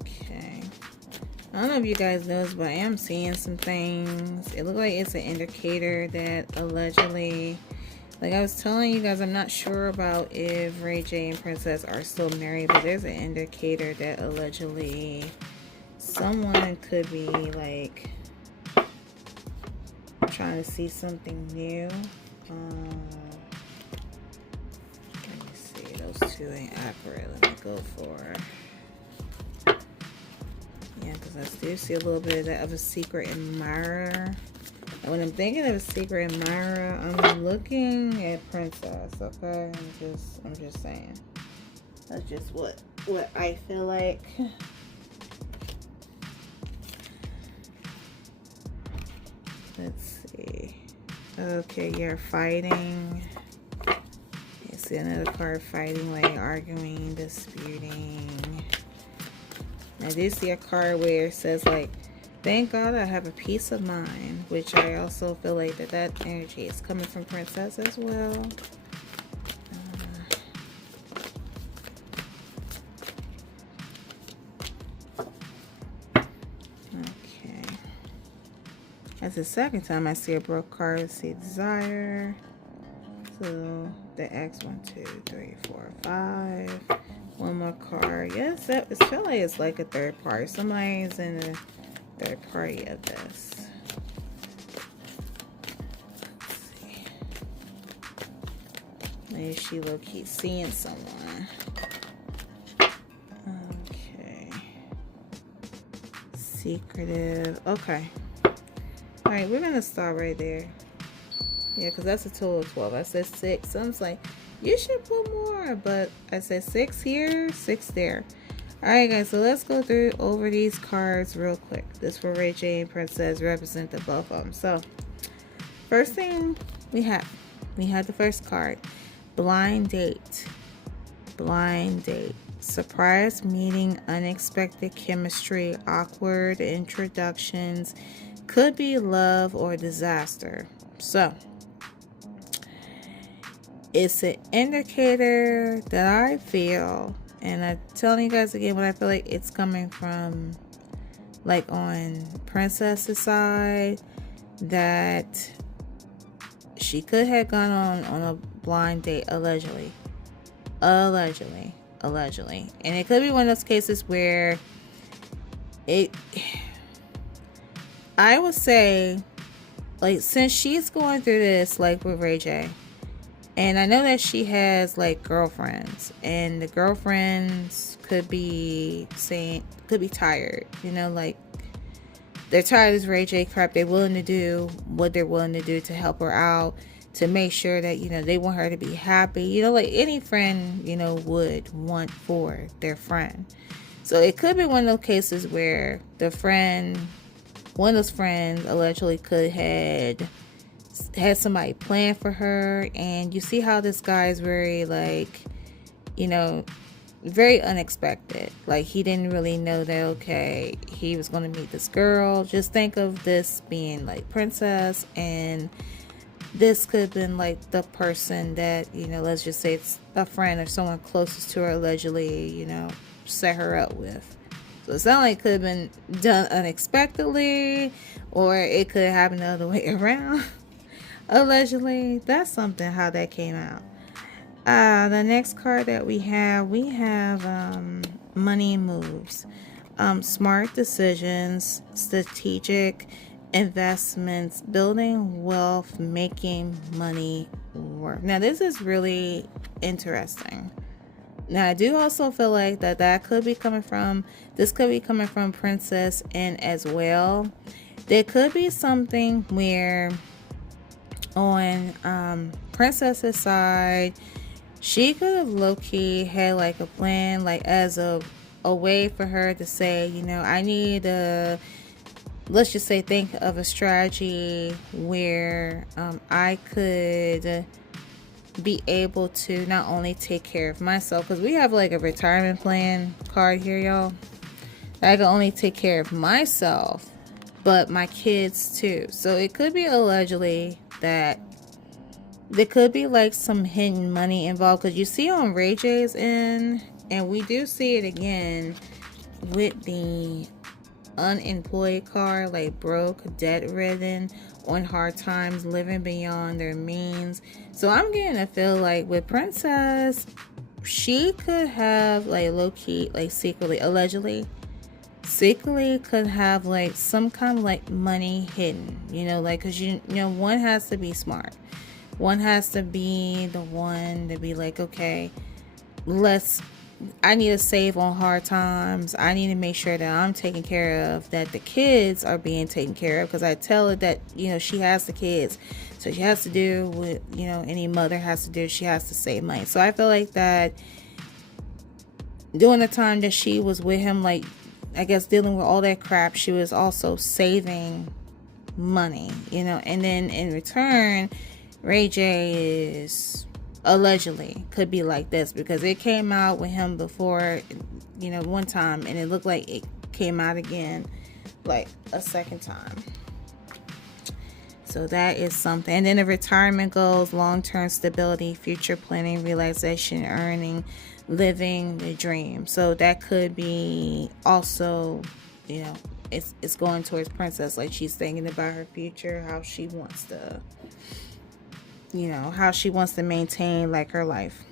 Okay. I don't know if you guys know this, but I am seeing some things. It looks like it's an indicator that allegedly, like I was telling you guys, I'm not sure about if rayj and Princess are still married, but there's an indicator that allegedly someone could be like trying to see something new. Let me see, those 2 ain't accurate. Let me go for, yeah, because I still see a little bit of that of a secret admirer. And when I'm thinking of a secret admirer, I'm looking at Princess. Okay, I'm just saying. That's just what I feel like. Let's see. Okay, you're fighting. You see another card, fighting, like arguing, disputing. I do see a card where it says like, thank God I have a peace of mind, which I also feel like that energy is coming from Princess as well. That's the second time I see a broke card. See desire. So the X 1, 2, 3, 4, 5. One more card. Yes, it feels like it's like a third party. Somebody's in the third party of this. Let's see. Maybe she low-key seeing someone. Okay. Secretive. Okay. Alright, we're gonna start right there. Yeah, because that's a total of 12. I said 6. Someone's like, you should put more. But I said 6 here, 6 there. Alright, guys, so let's go through over these cards real quick. This for rayj and Princess represent the both of them. So, first thing we had the first card. Blind date. Blind date. Surprise meeting, unexpected chemistry, awkward introductions. Could be love or disaster. So, it's an indicator that I feel, And I'm telling you guys again, what I feel like it's coming from, like on Princess's side, that she could have gone on a blind date, allegedly. And it could be one of those cases where I would say, like, since she's going through this, like with rayj, and I know that she has like girlfriends, and the girlfriends could be tired, like they're tired of this rayj crap. They're willing to do what they're willing to do to help her out, to make sure that, they want her to be happy, like any friend, would want for their friend. So it could be one of those cases where one of those friends allegedly could had somebody plan for her. And you see how this guy is very, like, very unexpected. Like, he didn't really know that, okay, he was going to meet this girl. Just think of this being like Princess, and this could have been like the person that, let's just say it's a friend or someone closest to her allegedly, set her up with. So it sounds like it could have been done unexpectedly, or it could have happened the other way around. Allegedly. That's something, how that came out. The next card that we have money moves. Smart decisions, strategic investments, building wealth, making money work. Now this is really interesting. Now I do also feel like that could be coming from Princess, and as well, there could be something where on Princess's side, she could have low-key had like a plan, like as a way for her to say, I need let's just say, think of a strategy where I could be able to not only take care of myself, because we have like a retirement plan card here, y'all. I can only take care of myself, but my kids too. So it could be allegedly that there could be like some hidden money involved, because you see on rayj's end, and we do see it again with the unemployed card, like broke, debt-ridden, on hard times, living beyond their means. So I'm getting to feel like with Princess, she could have like low-key, like secretly could have like some kind of like money hidden, like, because one has to be smart. One has to be the one to be like, okay, I need to save on hard times. I need to make sure that I'm taken care of, that the kids are being taken care of, because I tell her that, she has the kids. So she has to do what, any mother has to do. She has to save money. So I feel like that during the time that she was with him, like, I guess dealing with all that crap, she was also saving money, and then in return, rayj is allegedly could be like this, because it came out with him before, one time, and it looked like it came out again like a second time. So that is something. And then the retirement goals, long-term stability, future planning, realization, earning, living the dream. So that could be also, it's going towards Princess, like she's thinking about her future, how she wants to maintain like her life.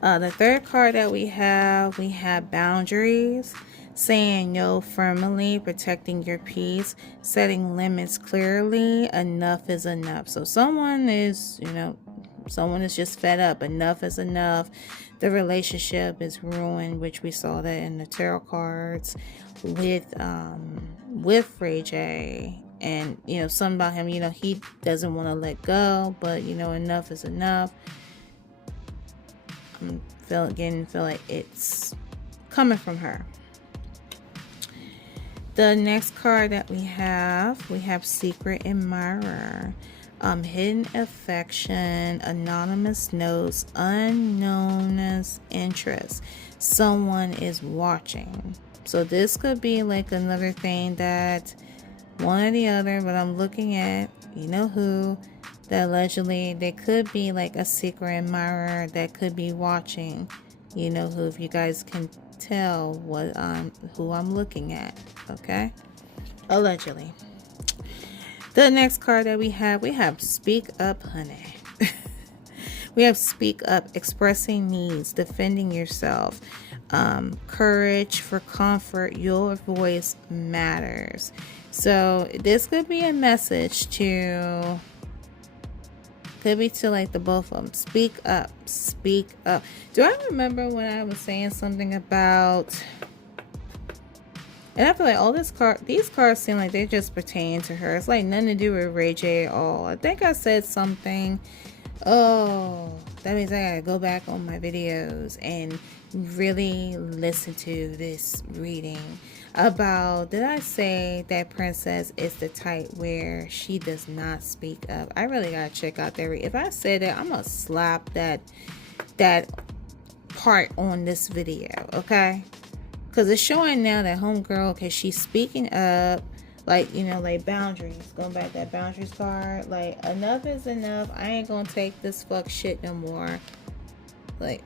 The third card that we have boundaries, saying no firmly, protecting your peace, setting limits clearly. Enough is enough. So someone is just fed up. Enough is enough. The relationship is ruined, which we saw that in the tarot cards with rayj. And, something about him, he doesn't want to let go, but, enough is enough. I'm feel like it's coming from her. The next card that we have secret admirer, hidden affection, anonymous notes, unknown interest. Someone is watching. So this could be like another thing that one or the other, but I'm looking at, who, that allegedly there could be like a secret admirer that could be watching You know who, if you guys can tell what who I'm looking at, okay? Allegedly. The next card that we have Speak Up, Honey. We have Speak Up, expressing needs, defending yourself, courage for comfort, your voice matters. So this could be a message to, could be to like the both of them. Speak up, speak up. Do I remember when I was saying something about, and I feel like all these cards seem like they just pertain to her. It's like nothing to do with rayj at all. I think I said something. Oh, that means I gotta go back on my videos and really listen to this reading about, did I say that Princess is the type where she does not speak up? I really gotta check out that. If I said that, I'm gonna slap that part on this video, okay? Because it's showing now that homegirl, okay, she's speaking up, like, you know, like boundaries. Going back to that boundaries card, like, enough is enough. I ain't gonna take this fuck shit no more. Like,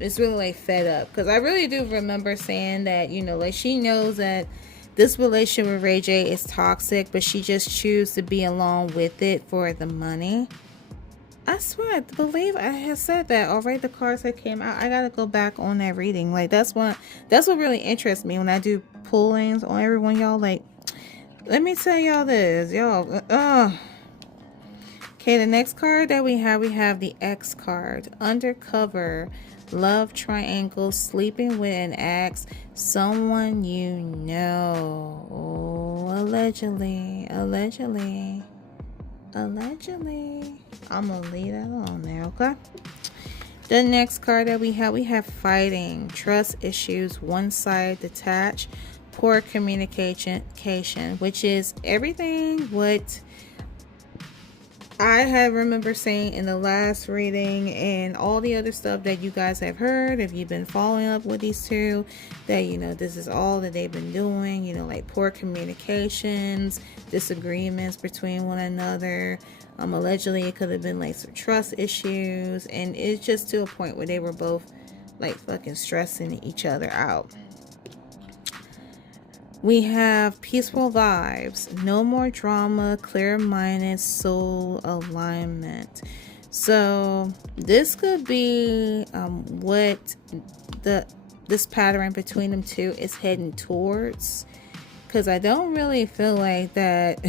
it's really like fed up. Because I really do remember saying that, you know, like, she knows that this relationship with Ray J is toxic, but she just chooses to be along with it for the money. I swear, I believe I had said that already. The cards that came out, I gotta go back on that reading. Like, that's what really interests me when I do pullings on everyone, y'all. Like, let me tell y'all this, y'all. Okay, the next card that we have the X card. Undercover, love triangle, sleeping with an ex, someone you know. Oh, allegedly. I'm gonna leave that alone there, okay? The next card that we have fighting, trust issues, one side detached, poor communication, which is everything what I have remember saying in the last reading and all the other stuff that you guys have heard. If you've been following up with these two, that, you know, this is all that they've been doing, you know, like poor communications, disagreements between one another. Allegedly it could have been like some trust issues, and it's just to a point where they were both like fucking stressing each other out. We have peaceful vibes, no more drama, clear-minded soul alignment. So this could be what this pattern between them two is heading towards, because I don't really feel like that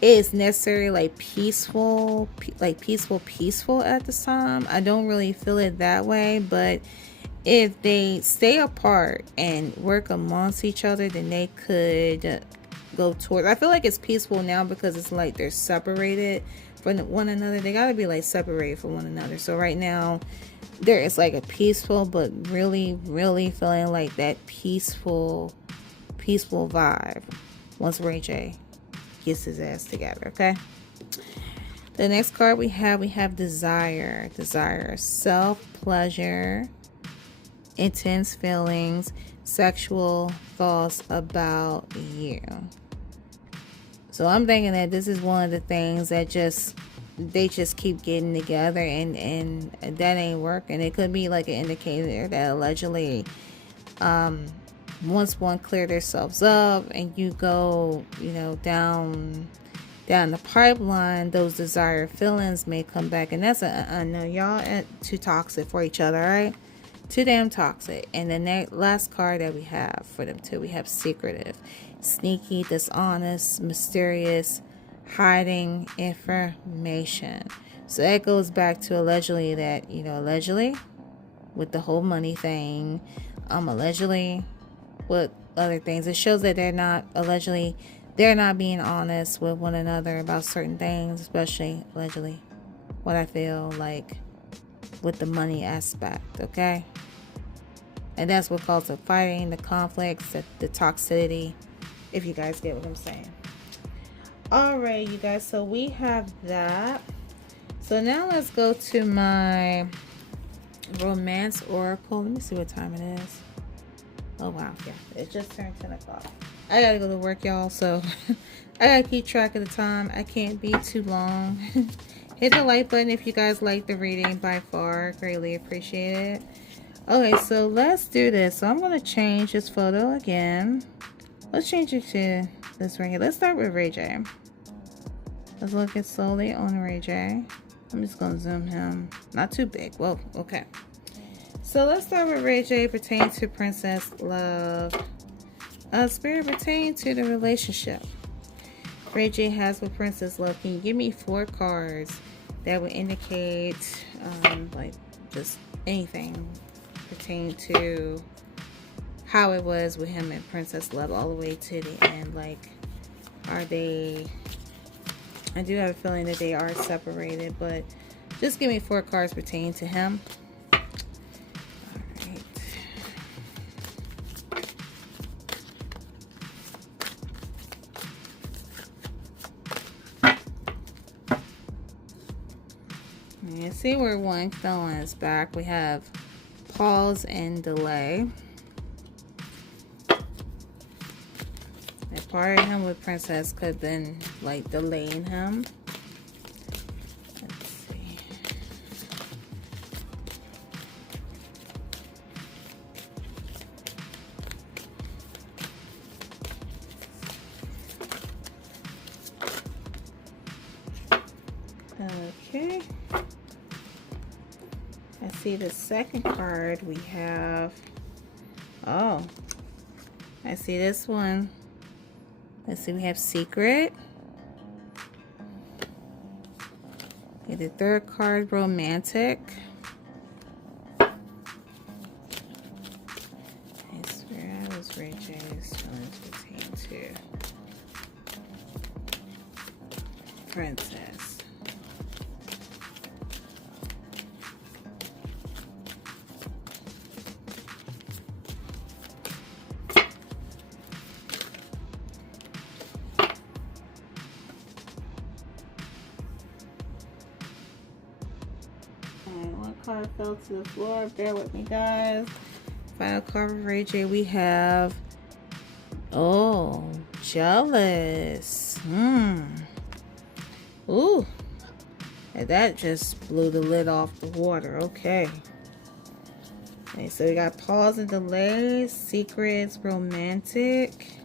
it's necessarily like peaceful at this time. I don't really feel it that way, but if they stay apart and work amongst each other, then they could go towards, I feel like it's peaceful now because it's like they're separated from one another. They gotta be like separated from one another. So right now there is like a peaceful, but really feeling like that peaceful vibe once Ray J gets his ass together, okay? The next card we have desire, self-pleasure, intense feelings, sexual thoughts about you. So I'm thinking that this is one of the things that they just keep getting together, and that ain't working. It could be like an indicator that allegedly once one clear themselves up and you go, you know, down the pipeline, those desired feelings may come back, and that's no, y'all ain't too toxic for each other, right? Too damn toxic. And the last card that we have for them too, we have secretive, sneaky, dishonest, mysterious, hiding information. So that goes back to allegedly that, you know, allegedly with the whole money thing, allegedly with other things, it shows that they're not being honest with one another about certain things, especially allegedly what I feel like with the money aspect, okay? And that's what causes the fighting, the conflicts, the toxicity, if you guys get what I'm saying. All right, you guys, so we have that. So now let's go to my romance oracle. Let me see what time it is. Oh wow, yeah, it just turned 10 o'clock. I gotta go to work, y'all, so I gotta keep track of the time. I can't be too long. Hit the like button if you guys like the reading. By far, greatly appreciate it. Okay, so let's do this. So I'm going to change this photo again. Let's change it to this right here. Let's start with rayj. Let's look it slowly on rayj. I'm just going to zoom him. Not too big. Whoa, okay. So let's start with rayj pertaining to Princess Love. Spirit pertaining to the relationship rayj has with Princess Love. Can you give me 4 cards that would indicate like just anything pertaining to how it was with him and Princess Love all the way to the end? Like, are they... I do have a feeling that they are separated, but just give me 4 cards pertaining to him. Alright. You see where one fell on his back. We have pause and delay. And part of him with Princess could have been like delaying him. Let's see. Okay. I see the second card we have. Oh, I see this one. Let's see, we have secret. Okay, the third card, romantic. I swear I was rayj's feelings pertain to Princess. One card fell to the floor. Bear with me, guys. Final card of rayj we have. Oh, jealous. Ooh. And that just blew the lid off the water. Okay. Okay, so we got pause and delays, secrets, romantic,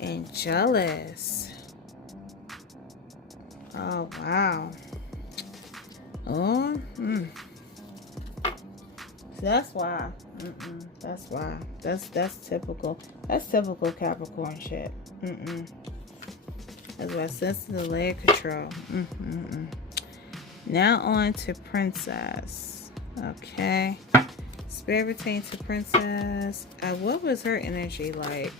and jealous. Oh, wow. Oh, so that's why. That's why. That's typical. That's typical Capricorn shit. That's why. Sense of delay control. Now on to Princess. Okay. Spirit pertaining to Princess. What was her energy like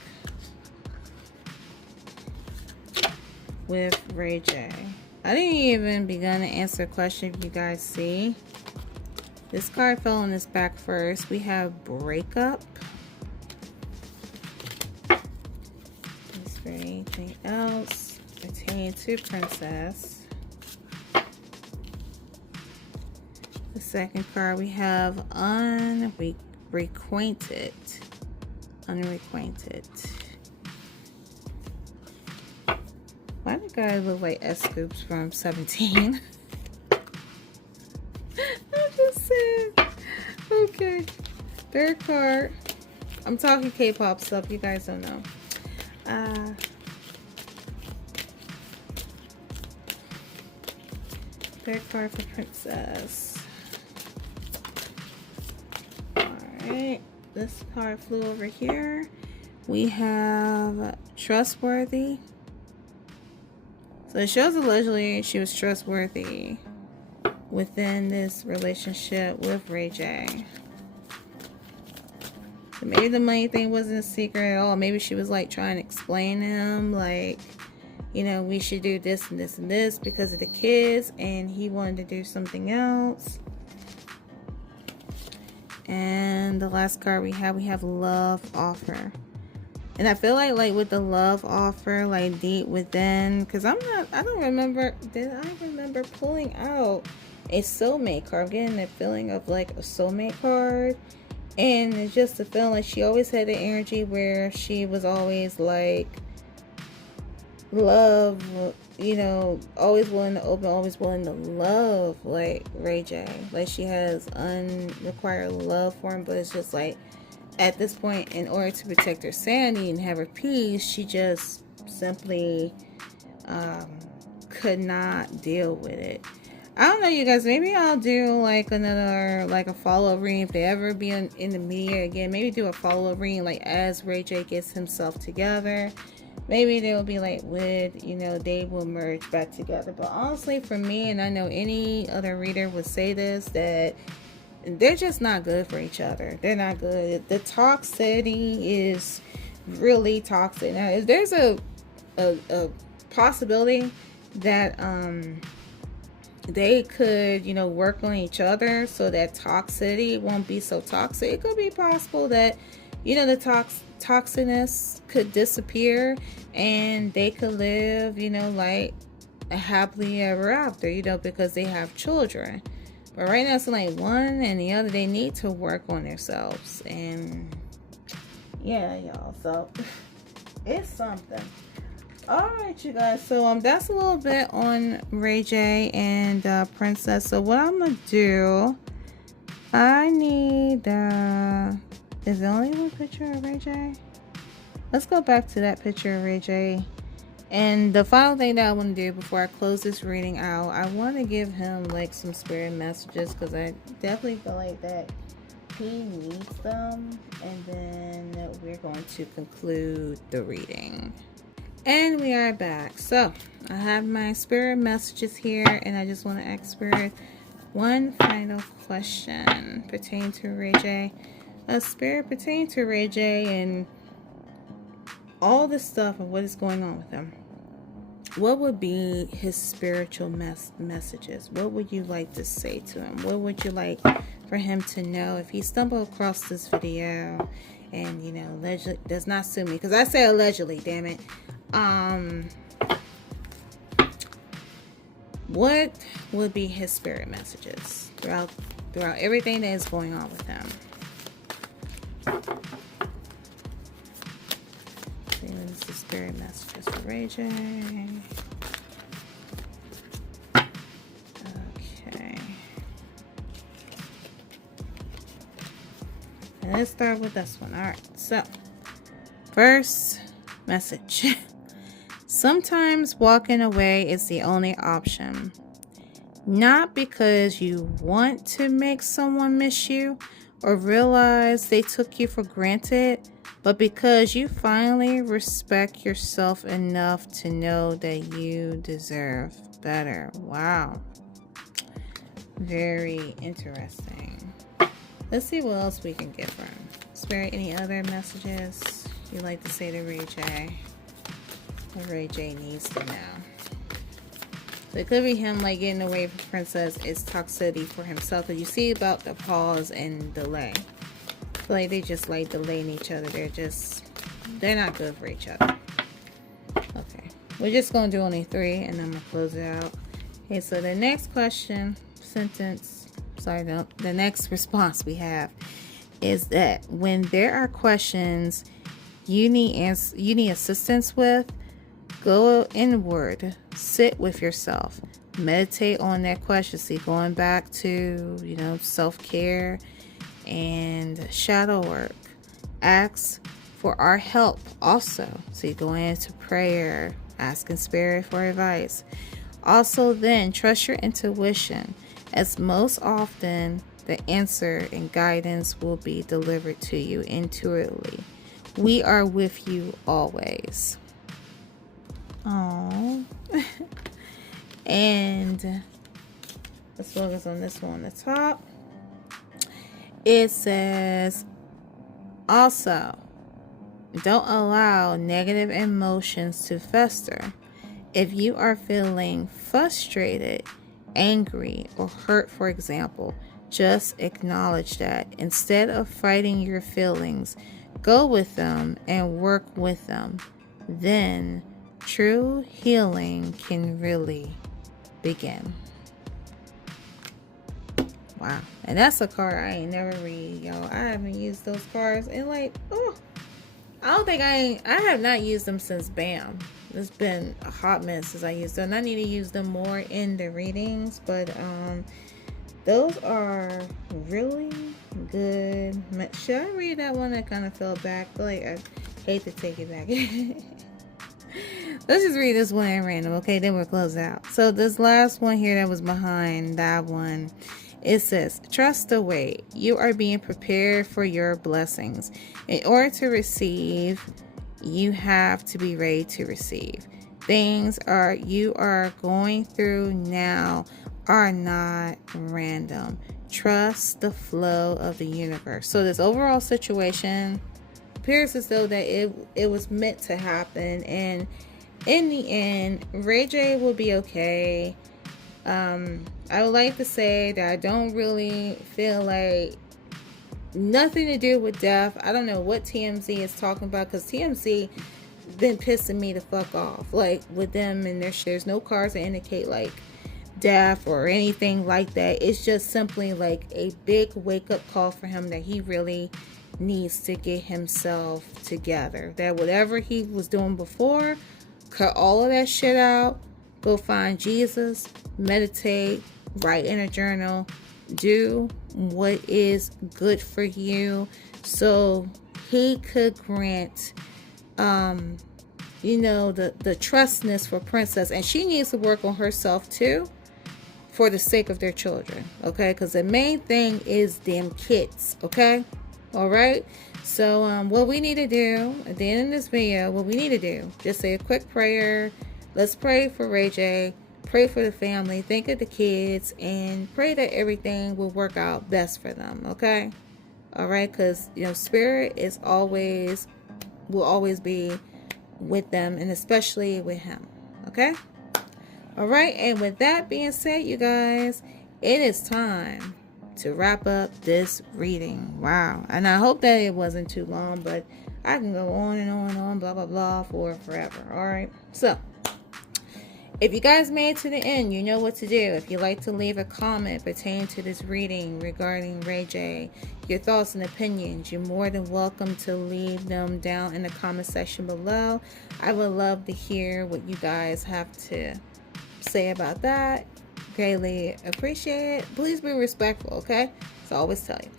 with rayj? I didn't even begin to answer a question. If you guys see, this card fell on his back first. We have breakup. Is there anything else pertaining to Princess? The second card we have unreacquainted. Unreacquainted. Why do guys look like S Scoops from 17? I'm just saying. Okay. Third card. I'm talking K-pop stuff. You guys don't know. Third card for Princess. Alright. This card flew over here. We have trustworthy. So it shows allegedly she was trustworthy within this relationship with rayj. So maybe the money thing wasn't a secret at all. Maybe she was like trying to explain to him, like, you know, we should do this and this and this because of the kids, and he wanted to do something else. And the last card we have love offer. And I feel like with the love offer, like deep within, because I don't remember, did I remember pulling out a soulmate card? I'm getting that feeling of like a soulmate card. And it's just a feeling like she always had the energy where she was always like, love you know, always willing to open, always willing to love, like Ray J. Like, she has unrequired love for him, but it's just like, at this point, in order to protect her sanity and have her peace, she just simply could not deal with it. I don't know, you guys, maybe I'll do like another, like a follow-up reading if they ever be in the media again. Maybe do a follow-up reading like as Ray J gets himself together. Maybe they'll be like with, you know, they will merge back together. But honestly, for me, and I know any other reader would say this, that they're just not good for each other. They're not good. The toxicity is really toxic. Now, if there's a possibility that they could, you know, work on each other so that toxicity won't be so toxic, it could be possible that, you know, the toxicness could disappear and they could live, you know, like a happily ever after, you know, because they have children. But right now it's like one and the other, they need to work on themselves. And yeah, y'all, so it's something. Alright, you guys, so that's a little bit on Ray J and Princess. So what I'm gonna do, I need is there only one picture of Ray J? Let's go back to that picture of Ray J. And the final thing that I want to do before I close this reading out, I want to give him like some spirit messages, because I definitely feel like that he needs them. And then we're going to conclude the reading. And we are back. So I have my spirit messages here, and I just want to ask Spirit one final question pertaining to Ray J. A spirit pertaining to Ray J and all this stuff and what is going on with him. What would be his spiritual messages? What would you like to say to him? What would you like for him to know if he stumbled across this video and, you know, allegedly does not sue me? Because I say allegedly, damn it. What would be his spirit messages throughout everything that is going on with him? This is spirit messages for Ray J. Okay. And let's start with this one. Alright, so first message. Sometimes walking away is the only option. Not because you want to make someone miss you or realize they took you for granted, but because you finally respect yourself enough to know that you deserve better. Wow. Very interesting. Let's see what else we can get from him. Spirit, any other messages you'd like to say to Ray J? What Ray J needs to know. So it could be him like getting away from Princess is toxicity for himself. Because you see about the pause and delay. Like they just like delaying each other. They're not good for each other. Okay. We're just going to do only 3 and I'm going to close it out. Okay, so the next the next response we have is that when there are questions you need assistance with, go inward, sit with yourself, meditate on that question. See, going back to, you know, self-care and shadow work. Ask for our help also. See, going into prayer, asking Spirit for advice. Also, then trust your intuition, as most often the answer and guidance will be delivered to you intuitively. We are with you always. Oh. And let's focus on this one on the top. It says, also, don't allow negative emotions to fester. If you are feeling frustrated, angry, or hurt, for example, just acknowledge that. Instead of fighting your feelings, go with them and work with them. Then true healing can really begin. Wow. And that's a card I ain't never read, y'all. I haven't used those cards and like, oh, I have not used them since BAM. It's been a hot mess since I used them. I need to use them more in the readings, but those are really good. Should I read that one? I kind of fell back. Like, I hate to take it back. Let's just read this one at random, okay? Then we'll close out. So this last one here that was behind that one, it says, trust the wait. You are being prepared for your blessings. In order to receive, you have to be ready to receive. Things you are going through now are not random. Trust the flow of the universe. So this overall situation appears as though that it was meant to happen, and in the end, Ray will be okay. I would like to say that I don't really feel like nothing to do with death. I don't know what TMZ is talking about, because TMZ been pissing me the fuck off. Like, with them and there's no cards that indicate like death or anything like that. It's just simply like a big wake-up call for him that he really needs to get himself together. That whatever he was doing before, cut all of that shit out, go find Jesus, meditate, write in a journal, do what is good for you, so he could grant the trustness for Princess. And she needs to work on herself too, for the sake of their children, okay? Because the main thing is them kids, okay? All right? So what we need to do at the end of this video, just say a quick prayer. Let's pray for Ray J, pray for the family, think of the kids, and pray that everything will work out best for them, okay? All right? Because, spirit will always be with them, and especially with him, okay? All right, and with that being said, you guys, it is time to wrap up this reading. Wow. And I hope that it wasn't too long, but I can go on and on and on, blah, blah, blah, for forever. All right. So, if you guys made it to the end, you know what to do. If you'd like to leave a comment pertaining to this reading regarding Ray J, your thoughts and opinions, you're more than welcome to leave them down in the comment section below. I would love to hear what you guys have to say about that. Greatly appreciate it. Please be respectful, okay? So I always tell you.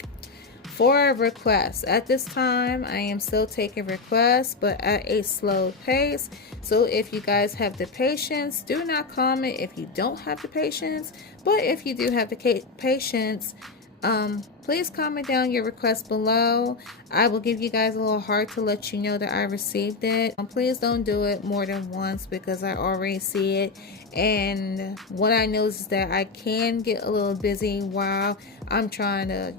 For requests, at this time I am still taking requests, but at a slow pace. So if you guys have the patience, do not comment if you don't have the patience. But if you do have the patience, please comment down your request below. I will give you guys a little heart to let you know that I received it. Please don't do it more than once, because I already see it, and what I know is that I can get a little busy while I'm trying to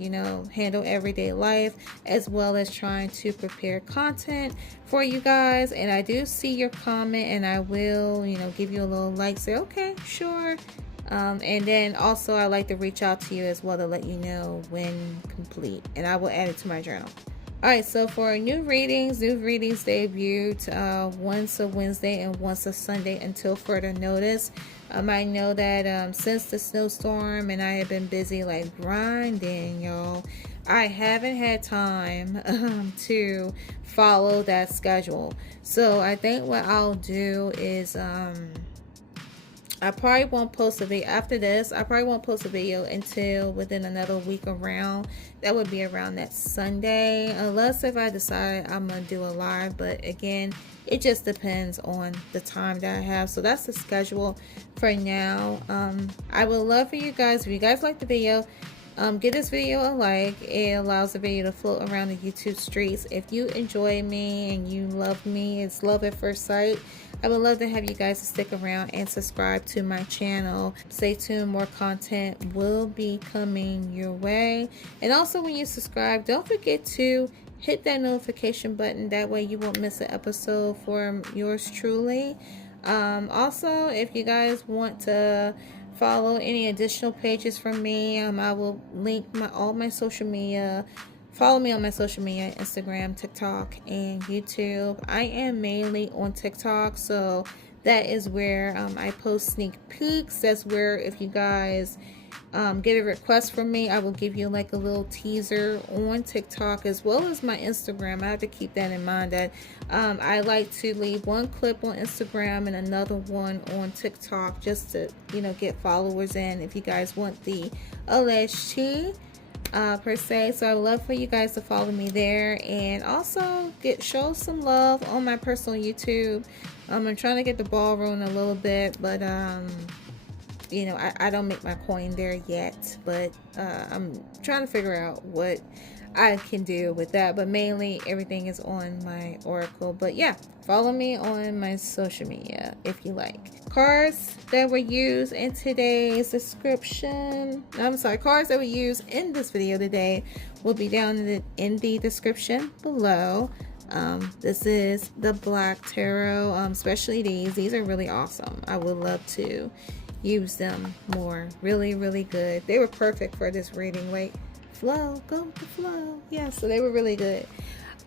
handle everyday life, as well as trying to prepare content for you guys. And I do see your comment, and I will give you a little like, say okay, sure. And then also I like to reach out to you as well to let you know when complete, and I will add it to my journal. Alright, so for new readings debuted once a Wednesday and once a Sunday until further notice. I know that since the snowstorm and I have been busy like grinding, y'all, I haven't had time to follow that schedule. So I think what I'll do is I probably won't post a video after this. I probably won't post a video until within another week around. That would be around that Sunday, unless if I decide I'm going to do a live. But again, it just depends on the time that I have. So that's the schedule for now. I would love for you guys, if you guys like the video, give this video a like. It allows the video to float around the YouTube streets. If you enjoy me and you love me, it's love at first sight. I would love to have you guys to stick around and subscribe to my channel. Stay tuned, more content will be coming your way. And also, when you subscribe, don't forget to hit that notification button. That way you won't miss an episode from yours truly. Also, if you guys want to follow any additional pages from me, I will link all my social media. Follow me on my social media, Instagram, TikTok, and YouTube. I am mainly on TikTok, so that is where I post sneak peeks. That's where, if you guys get a request from me, I will give you like a little teaser on TikTok as well as my Instagram. I have to keep that in mind that I like to leave one clip on Instagram and another one on TikTok just to, you know, get followers in if you guys want the alleged tea per se. So I would love for you guys to follow me there, and also show some love on my personal YouTube. I'm trying to get the ball rolling a little bit, but you know, I don't make my coin there yet, but I'm trying to figure out what I can do with that, but mainly everything is on my Oracle. But yeah, follow me on my social media if you like. Cards that were used in today's description, cards that were used in this video today will be down in the description below. This is the Black Tarot, especially these are really awesome. I would love to use them more. Really, really good. They were perfect for this reading. Wait, flow, go with the flow. Yeah, so they were really good.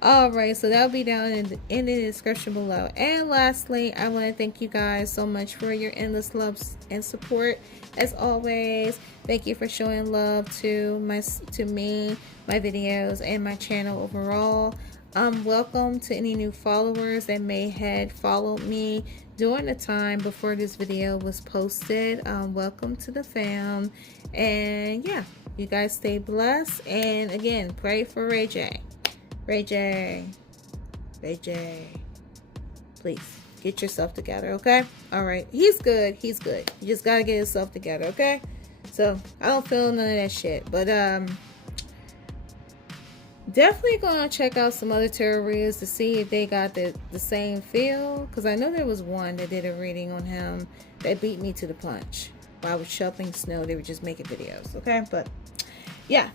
All right, so that'll be down in the description below. And lastly, I want to thank you guys so much for your endless love and support. As always, thank you for showing love to me, my videos, and my channel overall. Welcome to any new followers that may had followed me during the time before this video was posted. Welcome to the fam. And yeah, you guys stay blessed. And again, pray for rayj. rayj, please get yourself together, okay? All right, he's good. You just gotta get yourself together, okay? So I don't feel none of that shit, but definitely gonna check out some other tarot readers to see if they got the same feel, because I know there was one that did a reading on him that beat me to the punch while I was shoveling snow. They were just making videos, okay? But yeah,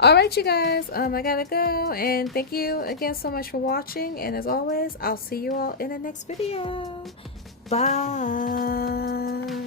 all right, you guys, I gotta go, and thank you again so much for watching, and as always, I'll see you all in the next video. Bye.